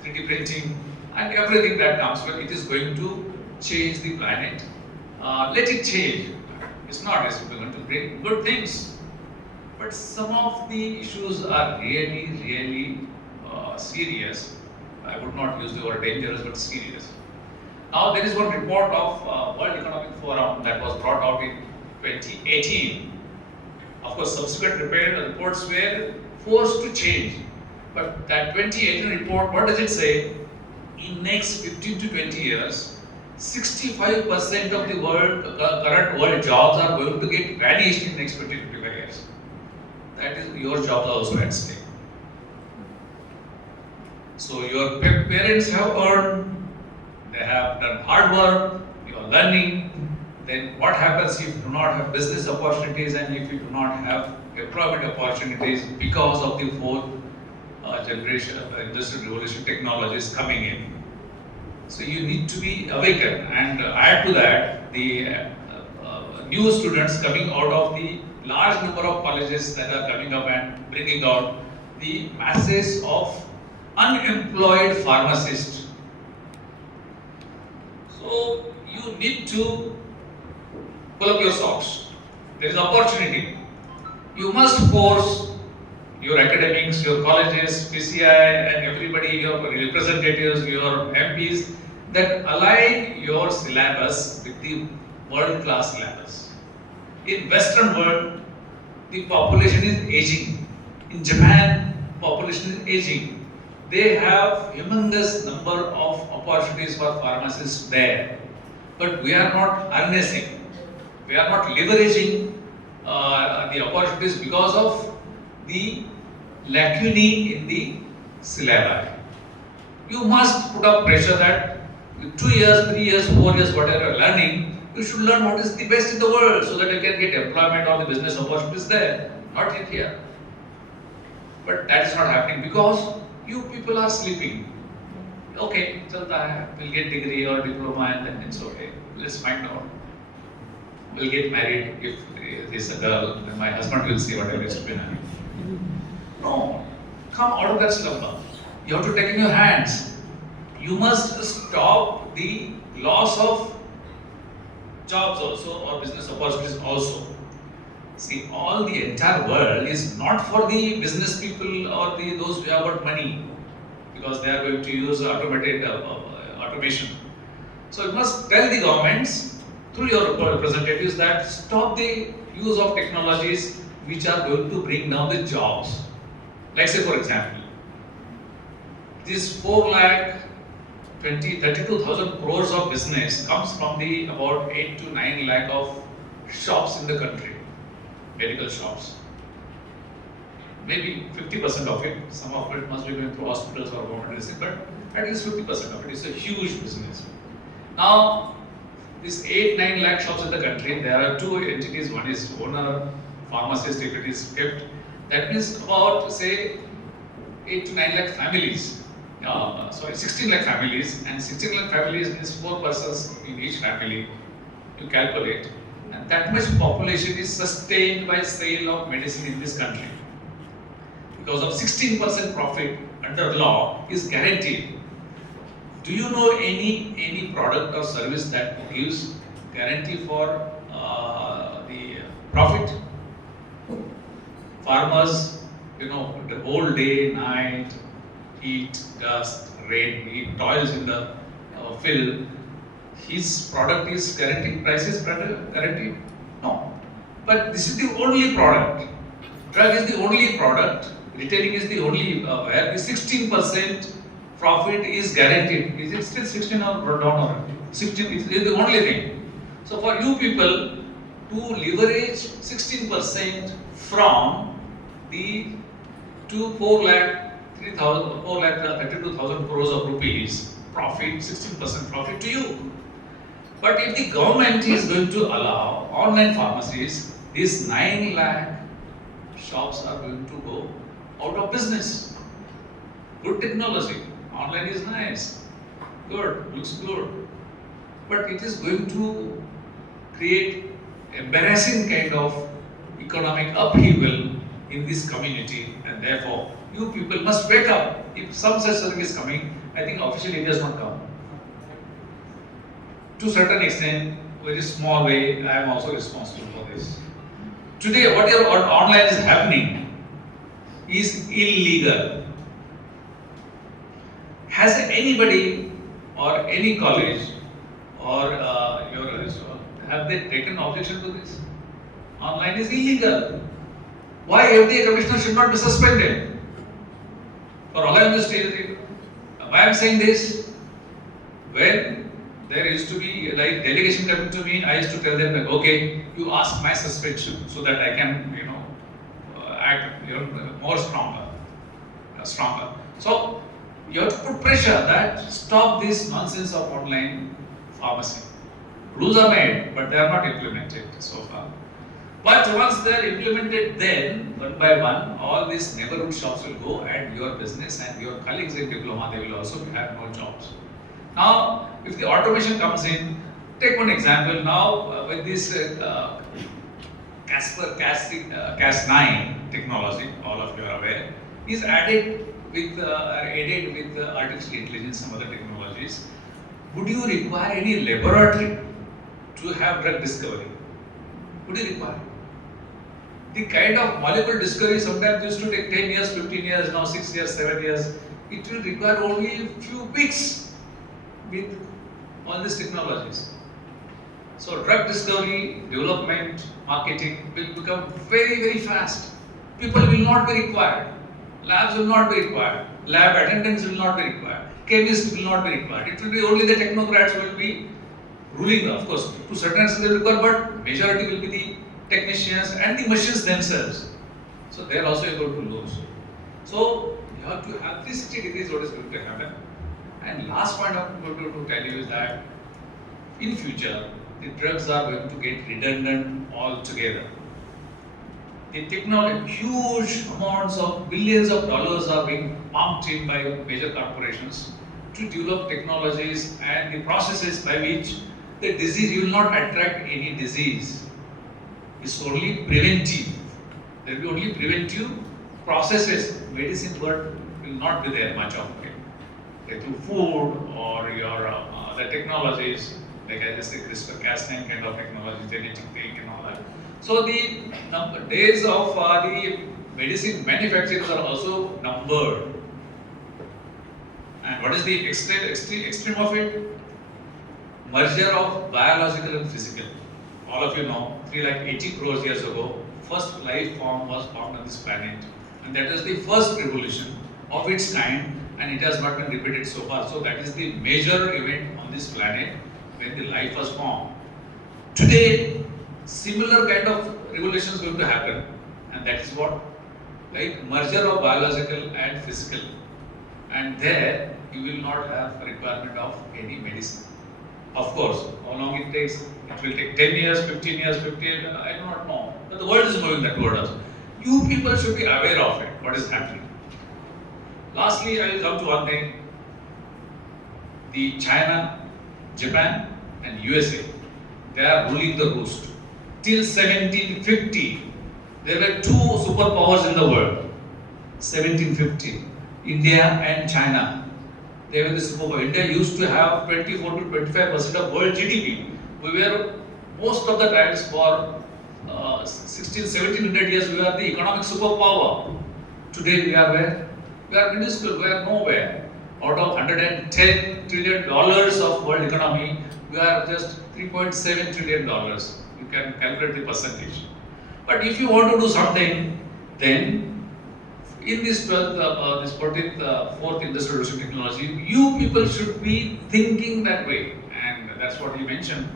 3D printing, and everything that comes with it is going to change the planet. Let it change. It's not as if we're going to bring good things. But some of the issues are really, really serious. I would not use the word dangerous, but serious. Now, there is one report of World Economic Forum that was brought out in 2018. Of course, subsequent reports were forced to change. But that 2018 report, what does it say? In next 15 to 20 years, 65% of the current world jobs are going to get vanished in next 20 to 25 years. That is your job also at stake. So your parents have earned, they have done hard work, you are learning. Then what happens if you do not have business opportunities and if you do not have employment opportunities because of the fourth generation of industrial revolution technologies coming in? So you need to be awakened, and add to that the new students coming out of the large number of colleges that are coming up and bringing out the masses of unemployed pharmacists. So you need to pull up your socks. There is opportunity. You must force your academics, your colleges, PCI, and everybody, your representatives, your MPs, that align your syllabus with the world-class syllabus. In Western world, the population is aging. In Japan, population is aging. They have humongous number of opportunities for pharmacists there. But we are not harnessing, we are not leveraging the opportunities because of the lacunae in the syllabi. You must put up pressure that 2 years, 3 years, 4 years, whatever you are learning, you should learn what is the best in the world so that you can get employment or the business opportunities there, not yet here. But that is not happening because you people are sleeping. Okay, chalta hai, we'll get degree or diploma and then it's okay. Let's find out. We'll get married if there's a girl, then my husband will see whatever is to be married. No, come out of that slumber. You have to take in your hands. You must stop the loss of jobs also or business opportunities also. See, all the entire world is not for the business people or those who have got money, because they are going to use automation. So you must tell the governments through your representatives that stop the use of technologies which are going to bring down the jobs. Like say for example, this 32,000 crores of business comes from the about 8 to 9 lakh of shops in the country, medical shops. Maybe 50% of it, some of it must be going through hospitals or government medicine, but at least 50% of it is a huge business. Now, these 8-9 lakh shops in the country, there are two entities. One is owner, pharmacist, if it is kept. That means about, say, 8 to 9 lakh families. 16 lakh families, and 16 lakh families means 4 persons in each family. You calculate, and that much population is sustained by sale of medicine in this country. Because of 16% profit under law is guaranteed. Do you know any product or service that gives guarantee for the profit? Farmers, the whole day, night, heat, dust, rain, he toils in the field. His product is guaranteed, price is guaranteed? No. But this is the only product. Drug is the only product. Retailing is the only where the 16% profit is guaranteed. Is it still 16 or down or 16? Is the only thing. So for you people to leverage 16% from the 4,32,000 crores of rupees profit, 16% profit to you. But if the government is going to allow online pharmacies, these 9 lakh shops are going to go out of business. Good technology. Online is nice. Good. Looks good. But it is going to create embarrassing kind of economic upheaval in this community, and therefore you people must wake up. If some such service is coming, I think officially it does not come. To a certain extent, very small way, I am also responsible for this. Today, whatever online is happening is illegal. Has anybody or any college or have they taken objection to this? Online is illegal. Why FDA commissioner should not be suspended? For all I understand, why I am saying this? When there used to be like delegation coming to me, I used to tell them that okay, you ask my suspension so that I can act more stronger. So you have to put pressure that stop this nonsense of online pharmacy. Rules are made, but they are not implemented so far. But once they are implemented, then one by one, all these neighborhood shops will go and your business and your colleagues in diploma, they will also have more jobs. Now, if the automation comes in, take one example. Now, with this Cas9 technology, all of you are aware, is added with artificial intelligence and other technologies. Would you require any laboratory to have drug discovery? Would you require? The kind of molecular discovery sometimes used to take 10 years, 15 years, now 6 years, 7 years. It will require only a few weeks with all these technologies. So drug discovery, development, marketing will become very, very fast. People will not be required. Labs will not be required. Lab attendants will not be required. Chemists will not be required. It will be only the technocrats who will be ruling. Of course, to certain extent they will require, but majority will be the technicians and the machines themselves. So they are also able to lose. So you have to have this is what is going to happen. And last point I'm going to tell you is that in future the drugs are going to get redundant altogether. The technology, huge amounts of billions of dollars are being pumped in by major corporations to develop technologies and the processes by which the disease, you will not attract any disease. It's only preventive. There will be only preventive processes. Medicine work will not be there much of it. Like through food or your other technologies, like I just said, CRISPR-Cas9 kind of technology, genetic thing and all that. So the days of the medicine manufacturers are also numbered. And what is the extreme of it? Merger of biological and physical. All of you know, 380 crores years ago, first life form was found on this planet. And that is the first revolution of its kind, and it has not been repeated so far. So that is the major event on this planet when the life was formed. Today, similar kind of revolution is going to happen, and that is what? Like merger of biological and physical. And there, you will not have a requirement of any medicine. Of course, how long it takes? It will take 10 years, 15 years, 50 years, I do not know. But the world is moving that towards us. You people should be aware of it, what is happening. Lastly, I will come to one thing. The China, Japan and USA, they are ruling the roost. Till 1750, there were two superpowers in the world. 1750, India and China. They were the superpower. India used to have 24 to 25% of world GDP. We were most of the times for 1700 years we were the economic superpower. Today we are where? We are minuscule, we are nowhere. Out of $110 trillion of world economy, we are just $3.7 trillion. You can calculate the percentage. But if you want to do something, then in this 12th, this 14th, 4th industrial revolution technology, you people should be thinking that way. And that's what he mentioned,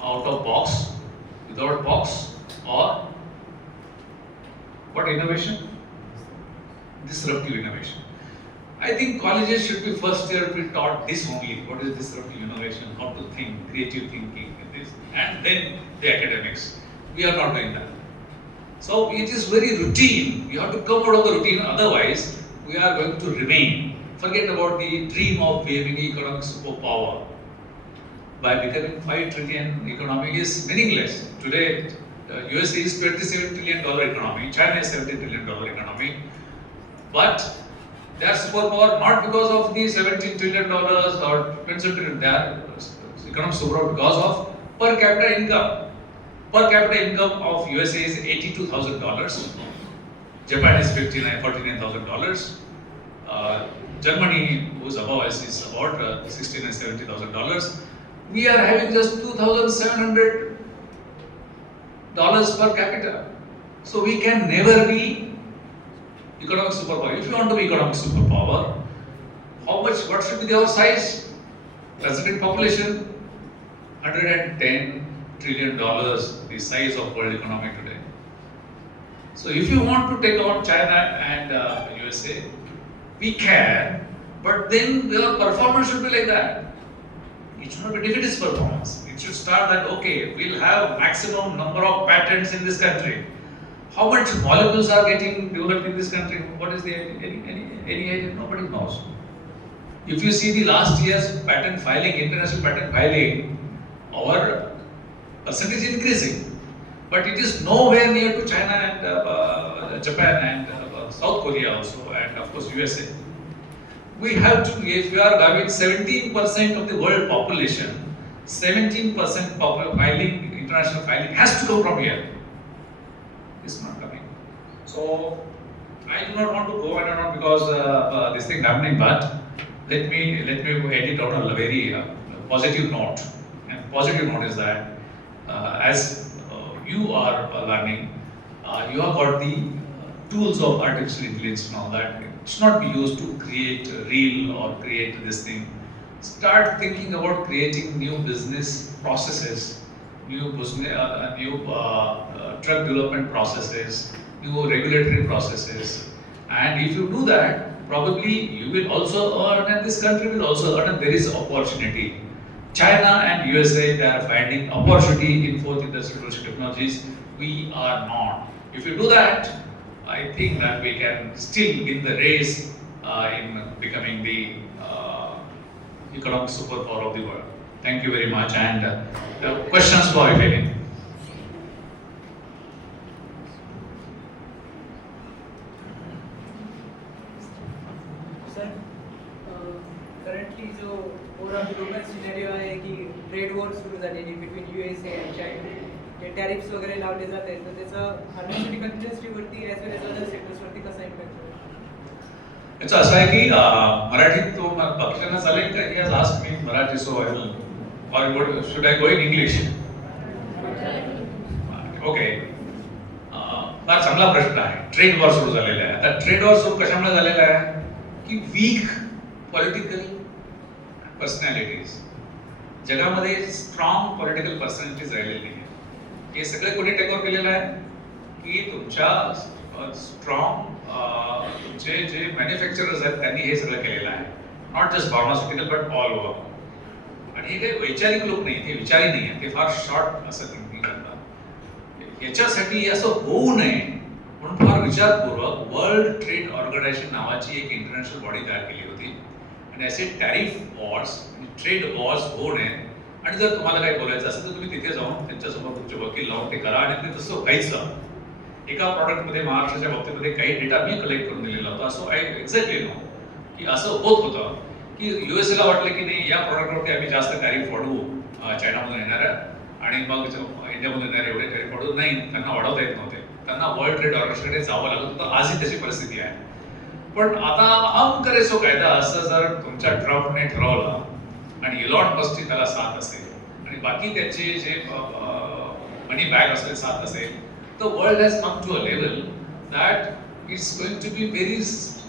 out of box, without box, or what innovation? Disruptive innovation. I think colleges should be first year to be taught this only. What is disruptive innovation? How to think, creative thinking, this, and then the academics. We are not doing that. So it is very routine. We have to come out of the routine. Otherwise, we are going to remain. Forget about the dream of having economic superpower. By becoming 5 trillion economy is meaningless. Today, USA is $27 trillion economy. China is $70 trillion economy. But they are superpower not because of the $17 trillion or 20 trillion. They are economic superpower because of per capita income. Per capita income of USA is $82,000. Japan is $49,000. Germany, who's above us, is about $16,000 and $70,000. We are having just $2,700 per capita. So we can never be economic superpower. If you want to be economic superpower, what should be our size? Resident population, $110 trillion, the size of world economy today. So if you want to take on China and USA, we can, but then your performance should be like that. It should not be defeatist performance. It should start that, okay, we'll have maximum number of patents in this country. How much molecules are getting developed in this country? What is the any idea? Nobody knows. If you see the last year's patent filing, international patent filing, our percentage is increasing, but it is nowhere near to China and Japan and South Korea also, and of course USA. We have to, if we are having 17% of the world population, 17% filing, international filing has to come from here. It's not coming. So I do not want to go on because this thing happening, but let me end it on a very positive note. And positive note is that as you are learning, you have got the tools of artificial intelligence and all that. It should not be used to create a reel or create this thing. Start thinking about creating new business processes, new drug development processes, new regulatory processes. And if you do that, probably you will also earn, and this country will also earn, and there is opportunity. China and USA, they are finding opportunity in fourth industrial revolution technologies. We are not. If you do that, I think that we can still win the race in becoming the economic superpower of the world. Thank you very much. And questions for if any. Currently जो overall global scenario आहे की trade war सुरू झालेली between USA आणि China, जे tariffs वगैरे लावले जात आहेत, तर त्याचा फार्मास्युटिकल इंडस्ट्रीवरती ॲज वेल एज अदर सेक्टर्सवरती कसा इम्पॅक्ट होईल? याचं असं आहे की मराठीत तो पक्षांना चालेल का? ही आज ask me Marathi so I will or should I go in English? Okay. फार चांगला प्रश्न आहे. ट्रेड वॉर सुरू झालेला आहे. आता ट्रेड वॉर सुरू कशामुळे झालेला आहे की वीक पॉलिटिकल पर्सनॅलिटीज, जगामध्ये स्ट्रॉंग पॉलिटिकल पर्सनॅलिटीज राहिलेली नाही. हे सगळे कोणी टेक ओव्हर केलेलं आहे की तुमच्या स्ट्रॉंग तुमचे जे मॅन्युफॅक्चरर्स आहेत त्यांनी हे सगळं केलेलं आहे. Not just pharmaceutical but all over. आणि हे काही वैचारिक लोक नाही, हे विचारी नाही आहेत, ते फार शॉर्ट असं थिंकिंग करतात. याच्यासाठी असं होऊ नये म्हणून फार विचारपूर्वक वर्ल्ड ट्रेड ऑर्गनायझेशन नावाची एक इंटरनॅशनल बॉडी तयार केली होती. आणि असे टॅरिफ वॉर्स, ट्रेड वॉर्स होऊ नये. आणि जर तुम्हाला काही बोलायचं असेल तर तुम्ही तिथे जाऊन त्यांच्यासमोर तुमचे वकील लावून ते करा. आणि ते तसं व्हायचं. एका प्रॉडक्टमध्ये महाराष्ट्राच्या बाबतीमध्ये काही डेटा मी कलेक्ट करून दिलेला होता. असं आय एक्झॅक्टली नो की असं होत होतं की युएसएला वाटलं की नाही या प्रॉडक्टवरती आम्ही जास्त टॅरिफ वाढवू चायनामधून येणाऱ्या, आणि मग इंडियामधून येणारे एवढे टॅरिफ वाढवू नाही, त्यांना वाढवता येत नव्हते. त्यांना वर्ल्ड ट्रेड ऑर्गनायझेशनकडे जावं लागत होतं. आजही त्याची परिस्थिती आहे. पण आता हम करे सो कायदा असं जर तुमच्या ट्रम्पने ठरवलं आणि इलॉन मस्कची त्याला साथ असेल आणि बाकी त्यांचे जे मनी बॅग असेल साथ असेल, the world has come to a level that it's going to be very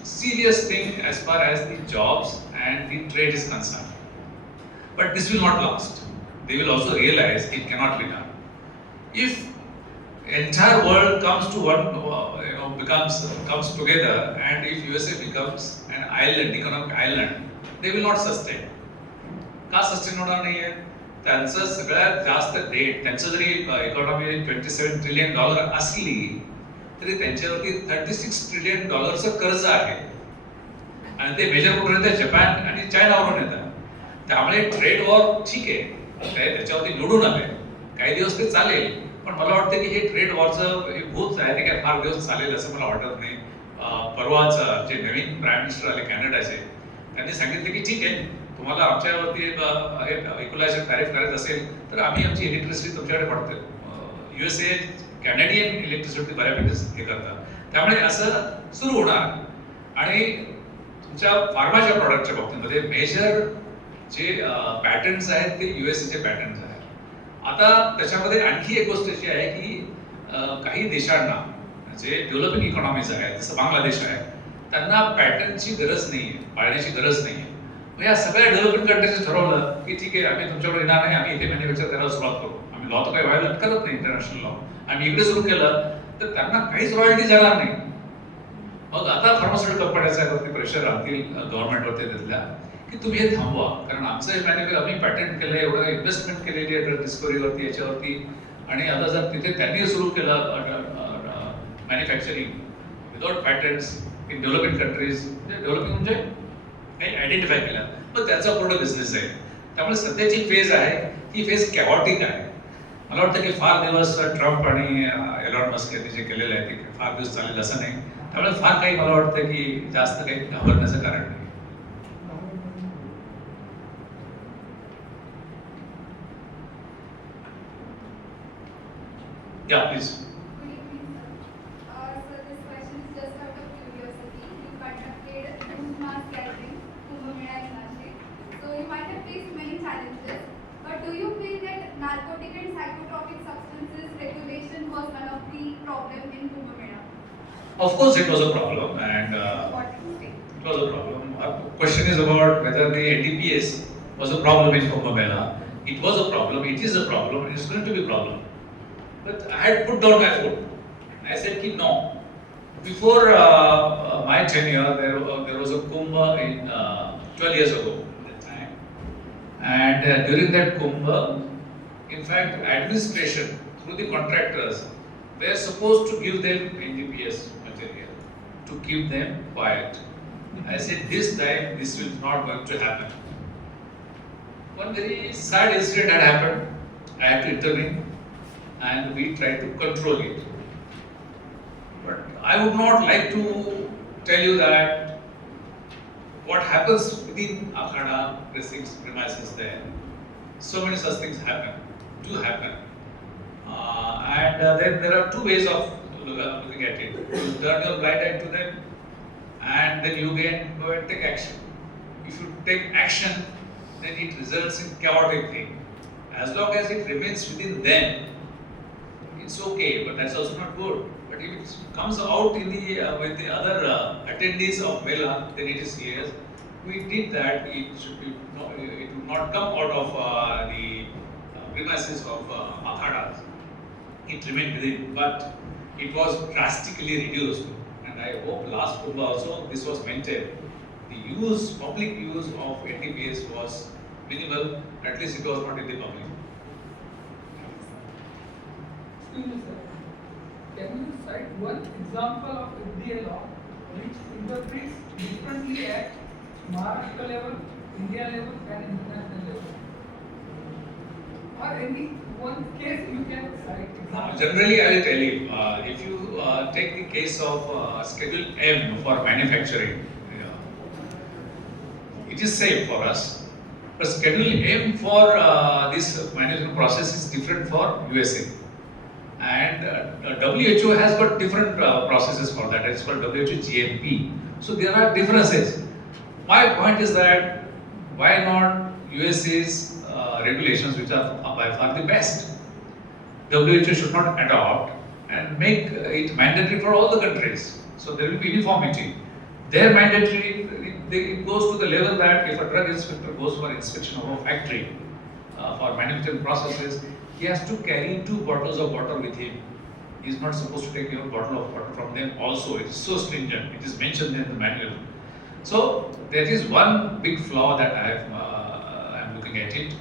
serious thing as far as the jobs and the trade is concerned. But this will not last. They will also realize it cannot be done. If entire world comes to one, comes together, and if USA becomes an island, economic island, they will not sustain. का sustain होणार नाहीये? त्यांचं सगळ्यात जास्त date, त्यांचं जरी economy $27 trillion असली तरी त्यांच्यावरती $36 ट्रिलियन कर्ज आहे. आणि ते मेजर कुठून येतं? जपान आणि चायनावरून येतं. त्यामुळे ट्रेड वॉर ठीक आहे, त्याच्यावरती निवडून आले, काही दिवस ते चालेल. पण मला वाटतं की हे ट्रेड वॉरचं हे भूत आहे ते काय फार दिवस चालेल असं मला वाटत नाही. परवाच जे नवीन प्राईम मिनिस्टर आले कॅनडाचे, त्यांनी सांगितलं की ठीक आहे, तुम्हाला आमच्यावरती इक्वलायझर टॅरिफ करायचं असेल तर आम्ही आमची इलेक्ट्रिसिटी तुमच्याकडे पडतो. युएसए कॅनेडियन इलेक्ट्रिसिटी बऱ्यापैकी हे करतात. त्यामुळे असं सुरू होणार. आणि तुमच्या फार्माच्या प्रॉडक्टच्या बाबतीमध्ये मेजर जे पॅटर्न्स आहेत ते युएसएचे पॅटर्न्स आहेत. आता त्याच्यामध्ये आणखी एक गोष्ट अशी आहे की काही देशांना जे डेव्हलपिंग इकॉनॉमीज आहेत जसं बांगलादेश आहे त्यांना पॅटर्नची गरज नाही आहे, पाळण्याची गरज नाही आहे. मग या सगळ्या डेव्हलपिंग कंट्रीज ठरवलं की ठीक आहे आम्ही तुमच्याकडे येणार नाही, आम्ही इथे मॅन्युफॅक्चर करायला सुरुवात करू. आम्ही लॉ तर काही व्हायलेट करत नाही, इंटरनॅशनल लॉ. आम्ही इकडे सुरू केलं तर त्यांना काहीच रॉयल्टी जाणार नाही. मग आता फार्मास्युटिकल कंपन्यांच्या प्रेशर आणतील गव्हर्नमेंटवरती तिथल्या की तुम्ही हे थांबवा, कारण आमचं हे मॅन्युफॅक्चर आम्ही पॅटर्न केलं, एवढं इन्व्हेस्टमेंट केलेली आहे ड्रग डिस्कवरीवरती याच्यावरती, आणि आता जर तिथे त्यांनी सुरू केलं मॅन्युफॅक्चरिंग विदाउट पॅटर्न्स इन डेव्हलपिंग कंट्रीज, डेव्हलपिंग म्हणजे काही आयडेंटिफाय केलं, पण त्याचा पूर्ण बिझनेस आहे. त्यामुळे सध्याची फेज आहे ही फेज कॅओटिक आहे. मला वाटतं की फार दिवस ट्रम्प आणि एलॉन मस्क यांनी जे केलेलं आहे ते फार दिवस चालेल असं नाही. त्यामुळे फार काही मला वाटतं की जास्त काही घाबरण्याचं कारण नाही. या please. Good evening, sir. So this question is just out of curiosity. You conducted huge mass gathering, Kumbh Mela in Nashik. So you might have faced many challenges. But do you feel that narcotic and psychotropic substances regulation was one of the problem in Kumbh Mela? Of course, it was a problem, and What do you think? it was a problem. Our question is about whether the NDPS was a problem in Kumbh Mela. It was a problem. It is a problem. It is going to be a problem. But I had put down my foot. I said ki no. Before my tenure, there was a Kumbh in 12 years ago at that time. And during that Kumbh, in fact, administration through the contractors were supposed to give them NDPS material to keep them quiet. I said this time this is not going to happen. One very sad incident had happened. I had to intervene and we tried to control it. But I would not like to tell you that what happens within Akhada premises there. So many such things do happen. And then there are two ways of looking at it. You turn your blind eye to them and then you again go and take action. If you take action, then it results in chaotic thing. As long as it remains within them, it's okay, but that's also not good. But if it comes out in the with the other attendees of Mela, then it is serious. We did that. It would not come out of the premises of Akhadas. It remained within, but it was drastically reduced. And I hope last Kumbh also this was maintained. The public use of NDPS was minimal. At least it was not in the public. Excuse me, sir. Can you cite one example of FDA law which interprets differently at Maharashtra level, India level, and international level? Or any one case you can cite? Example? Generally, I will tell you, if you take the case of Schedule M for manufacturing, it is safe for us. But Schedule M for this manufacturing process is different for USA. And WHO has got different processes for that. It's called WHO GMP. So there are differences. My point is that why not USA's regulations, which are by far the best? WHO should not adopt and make it mandatory for all the countries. So there will be uniformity. Their mandatory, it goes to the level that if a drug inspector goes for inspection of a factory for manufacturing processes, he has to carry 2 bottles of water with him. He is not supposed to take a bottle of water from them also. It is so stringent. It is mentioned in the manual. So there is one big flaw that I am looking at it.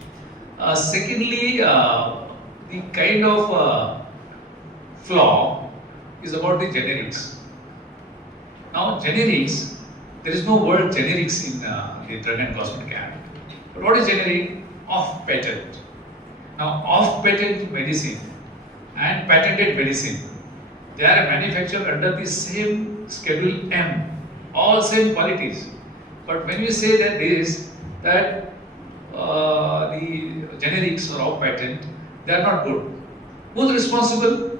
Secondly, the kind of flaw is about the generics. Now generics, there is no word generics in the Drug and Cosmetic Act. But what is generic? Off patent. Now, off-patent medicine and patented medicine, they are manufactured under the same Schedule M, all same qualities. But when you say that the generics are off-patent, they are not good. Who's responsible?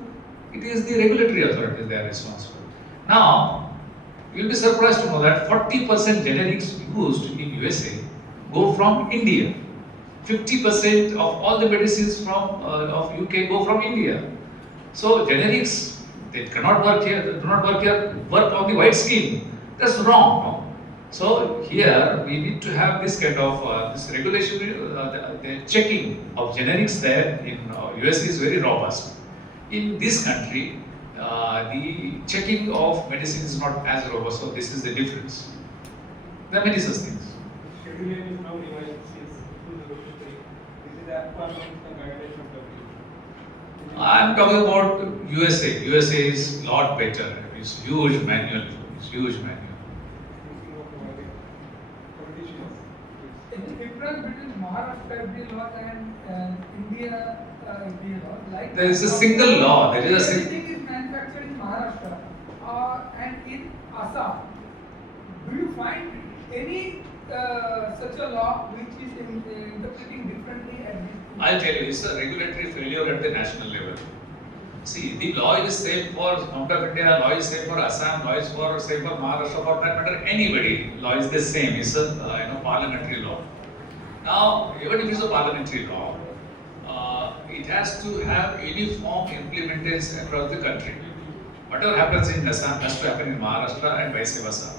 It is the regulatory authorities they are responsible. Now, you will be surprised to know that 40% generics used in USA go from India. 50% of all the medicines from of UK go from India. So generics, They cannot work here, they do not work here, work on the white scheme. That's wrong. No? So here we need to have this kind of this regulation, the checking of generics there in US is very robust. In this country, the checking of medicine is not as robust, so this is the difference. There are many such things. Schedule A is now revised since 2003. This is as per the guidelines of WHO. I'm talking about USA. USA is lot better. It's huge manual. It's huge manual. Any difference between Maharashtra FDA law and India FDA law? Like There is a single law. There is a everything is manufactured in Maharashtra and in Assam. Do you find any such a law which is interpreting differently at this? I'll tell you, it's a regulatory failure at the national level. See, the law is same for Government of India, law is same for Assam, law is same for Maharashtra, for that matter, anybody. Law is the same. It's a parliamentary law. Now, even if it's a parliamentary law, it has to have uniform implementation across the country. Whatever happens in Assam has to happen in Maharashtra and vice versa.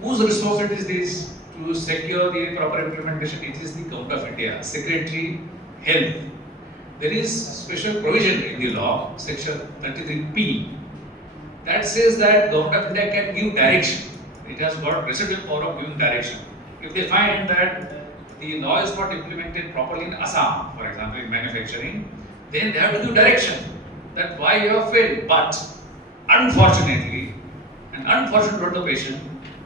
Whose responsibility is this? To secure the proper implementation, it is the Government of India, Secretary Health. There is special provision in the law, section 33P, that says that Government of India can give direction. It has got residual power of giving direction. If they find that the law is not implemented properly in Assam, for example, in manufacturing, then they have to give direction that why you have failed. But unfortunately, and unfortunate for the patient,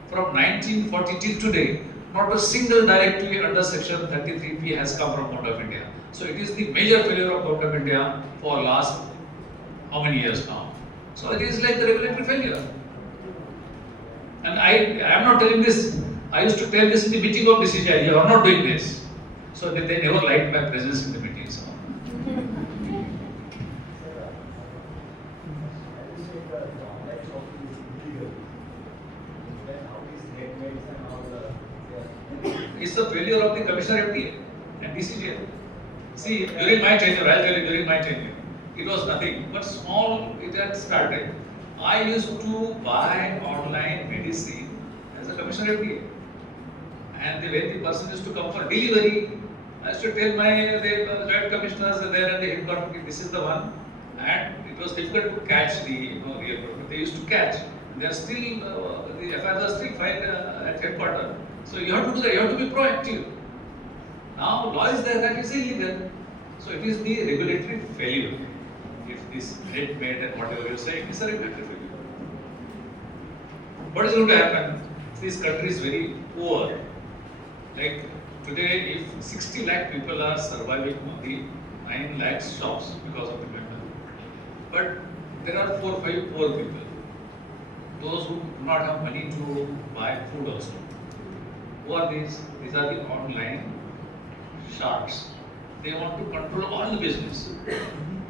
from 1940 till today, not a single directive under section 33P has come from Government of India. So it is the major failure of Government of India for last how many years now. So it is like the regulatory failure. And I am not telling this. I used to tell this in the meeting of DCGI. You are not doing this. So they never liked my presence in the meetings. It's the failure of the Commissioner FDA and DCGI. See, during my tenure, I'll tell you, during my tenure, it was nothing, but small, it had started. I used to buy online medicine as a Commissioner FDA. And when the person used to come for delivery, I used to tell my joint commissioners there and the headquarters, this is the one. And it was difficult to catch the real product. They used to catch. They are still, the FIRs are still filed at headquarters. So you have to do that, you have to be proactive. Now law is there that is illegal. So it is the regulatory failure. If this red made and whatever you say, it is a regulatory failure. What is going to happen? This country is very poor. Like today, if 60 lakh people are surviving on the 9 lakh shops because of the metal. But there are 4 or 5 poor people. Those who do not have money to buy food also. Who are these? These are the online sharks. They want to control all the business.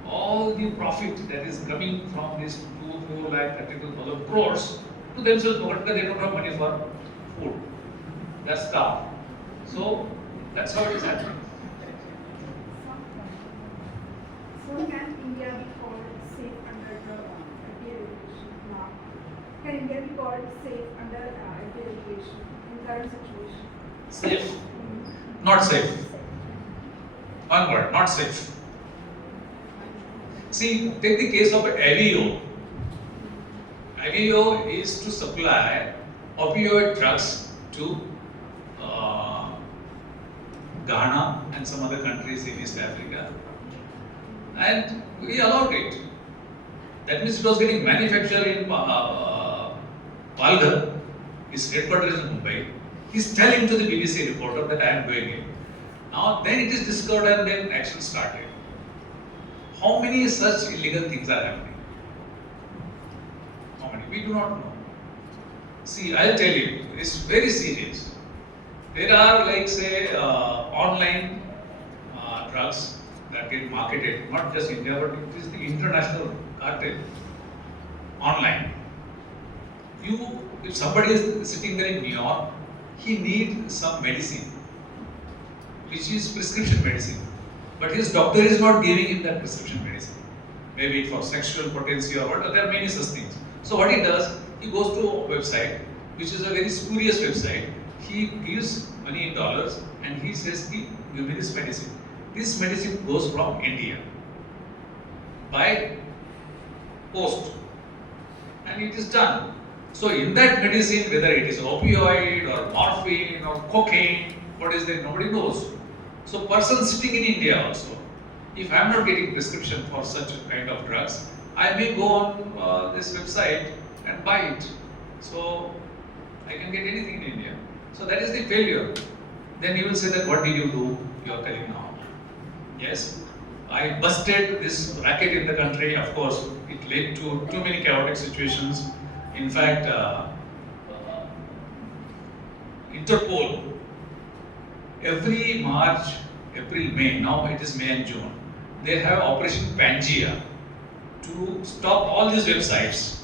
All the profit that is coming from these 4 lakh 32,000 crores to themselves because they don't have money for food. They're starved. So that's how it is happening. So can India be called safe under the FDA regulation now? Can India be called safe under FDA regulation in current situation? Safe. Not safe. One word, not safe. See, take the case of Avio. Avio is to supply opioid drugs to Ghana and some other countries in East Africa. And we allowed it. That means it was getting manufactured in Palghar. His headquarters is in Mumbai. He's telling to the BBC reporter that I am doing it. Now, then it is discovered and then action started. How many such illegal things are happening? How many? We do not know. See, I'll tell you, it's very serious. There are, like, say, online drugs that get marketed, not just India, but it is the international cartel online. If somebody is sitting there in New York, he needs some medicine, which is prescription medicine, but his doctor is not giving him that prescription medicine. maybe for sexual potency or what. There are many such things. So what he does, he goes to a website, which is a very spurious website. He gives money in dollars and he says, give me this medicine. This medicine goes from India by post, and it is done. So in that medicine, whether it is opioid or morphine or cocaine, what is there, nobody knows. So person sitting in India also, if I am not getting prescription for such kind of drugs, I may go on this website and buy it. So I can get anything in India. So that is the failure. Then you will say that what did you do? You are telling now. Yes, I busted this racket in the country. Of course, it led to too many chaotic situations. In fact, Interpol, every March, April, May, now it is May and June, they have Operation Pangea to stop all these websites.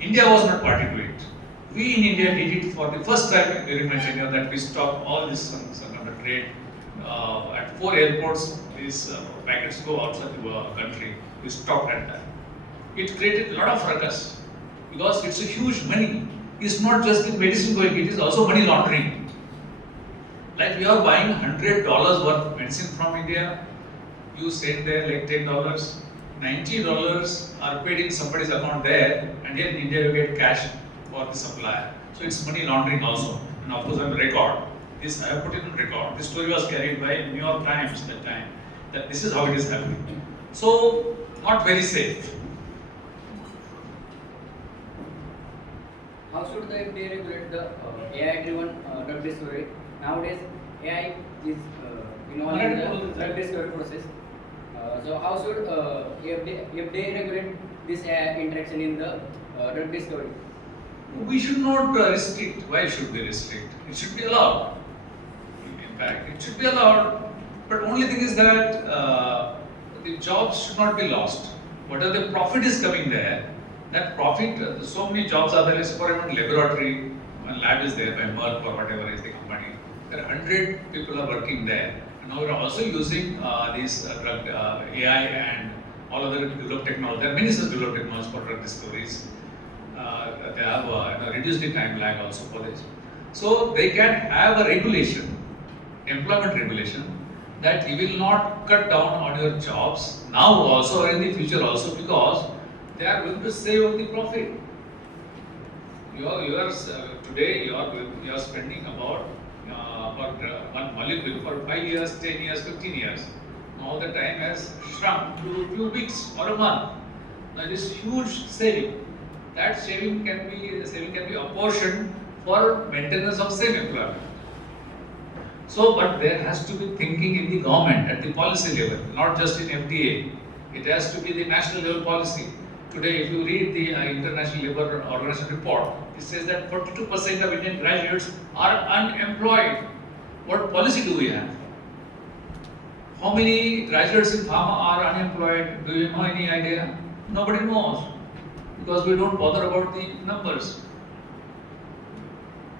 India was not party to it. We in India did it for the first time during my tenure, that we stopped all this kind of trade. At 4 airports, these packets go outside the country. We stopped at that. It created a lot of ruckus because it's a huge money. It's not just the medicine going, it is also money laundering. Like we are buying $100 worth of medicine from India, you send there like $10, $90 are paid in somebody's account there, and here in India you get cash for the supplier. So it's money laundering also. And of course, on record, this I have put it on record. This story was carried by New York Times at that time, that this is how it is happening. So, not very safe. How should the FDA regulate the AI-driven drug discovery? Nowadays, AI is involved in the drug discovery process. So how should FDA regulate this AI interaction in the drug discovery? We should not restrict. Why should we restrict? It should be allowed. In fact, it should be allowed. But only thing is that the jobs should not be lost. Whatever the profit is coming there, that profit, so many jobs are there. For even laboratory, one lab is there by Merck or whatever is the company. There are 100 people are working there. And now we are also using these drug AI and all other developed technology. There are many such developed technologies for drug discoveries. They have reduced the time lag also for this. So they can have a regulation, employment regulation, that you will not cut down on your jobs now also or in the future also, because they are going to save on the profit. Today you are spending about for one molecule for 5 years, 10 years, 15 years. Now the time has shrunk to a few weeks or a month. Now it is huge saving. That saving can be apportioned for maintenance of same employment. So, but there has to be thinking in the government at the policy level, not just in FDA. It has to be the national level policy. Today, if you read the International Labour Organization report, it says that 42% of Indian graduates are unemployed. What policy do we have? How many graduates in pharma are unemployed? Do you know any idea? Nobody knows, because we don't bother about the numbers.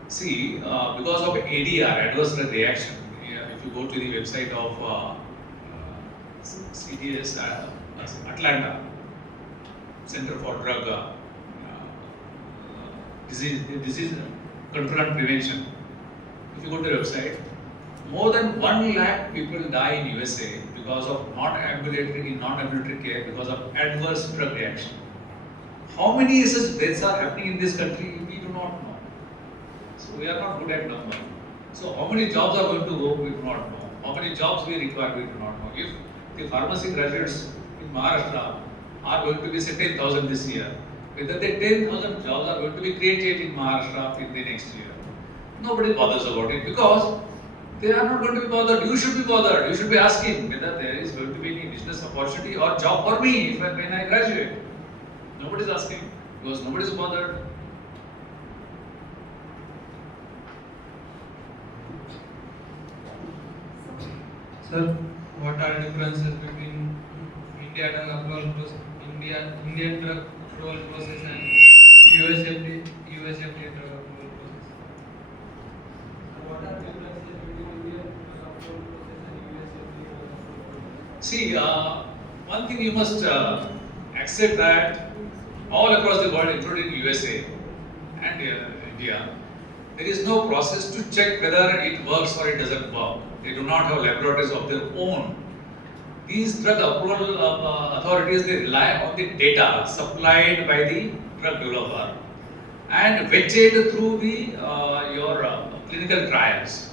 See, because of ADR, adverse drug reaction, if you go to the website of CDS, Atlanta, Center for Drug Disease Control and Prevention, if you go to the website, more than 1 lakh people die in USA because of non-ambulatory care because of adverse drug reaction. How many such deaths are happening in this country? We do not know. So we are not good at number. So how many jobs are going to go? We do not know. How many jobs we require? We do not know. If the pharmacy graduates in Maharashtra are going to be say 10,000 this year, whether the 10,000 jobs are going to be created in Maharashtra in the next year, nobody bothers about it, because they are not going to be bothered. You should be bothered. You should be asking whether there is going to be any business opportunity or job for me when I graduate. Nobody is asking, because nobody is bothered. Sir, what are the differences between Indian drug approval process and US FDA drug approval process? What are the differences between Indian drug approval process and US FDA drug approval process? See, one thing you must accept that all across the world, including USA and India, there is no process to check whether it works or it doesn't work. They do not have laboratories of their own. These drug approval authorities, they rely on the data supplied by the drug developer and vetted through the your clinical trials.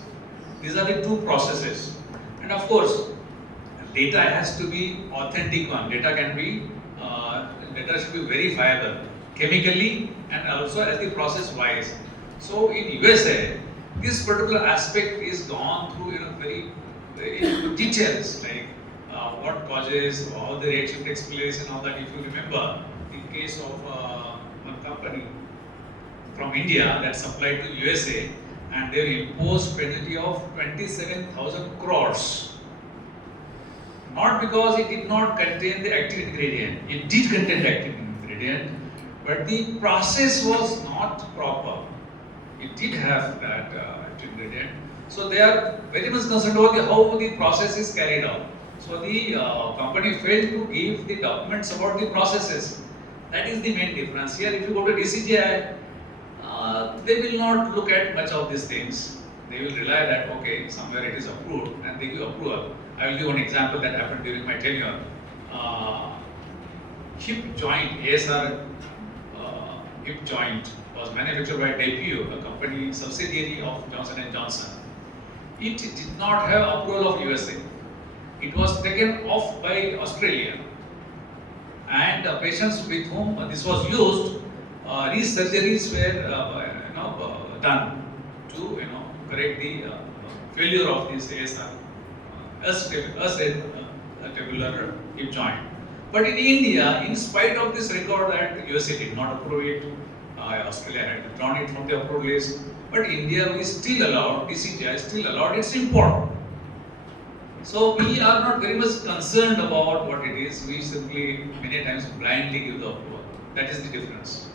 These are the two processes. And of course, data has to be authentic one. Data can be, data should be verifiable chemically and also as the process wise. So in USA, this particular aspect is gone through very in details, like what causes, how the reaction takes place and all that. If you remember, in case of one company from India that supplied to USA, and they imposed penalty of 27,000 crores. Not because it did not contain the active ingredient. It did contain the active ingredient, but the process was not proper. It did have that active ingredient. So they are very much concerned about how the process is carried out. So the company failed to give the documents about the processes. That is the main difference. Here, if you go to DCGI, they will not look at much of these things. They will rely that, okay, somewhere it is approved and they give approval. I will give one example that happened during my tenure. Hip joint, ASR hip joint was manufactured by DPU, a company subsidiary of Johnson & Johnson. It did not have approval of USA. It was taken off by Australia. And patients with whom this was used, these surgeries were done to correct the failure of this ASR, tabular hip joint. But in India, in spite of this record that USA did not approve it, Australia had withdrawn it from the approved list, but India is still allowed, DCGI is still allowed its import. So we are not very much concerned about what it is. We simply many times blindly give the approval. That is the difference.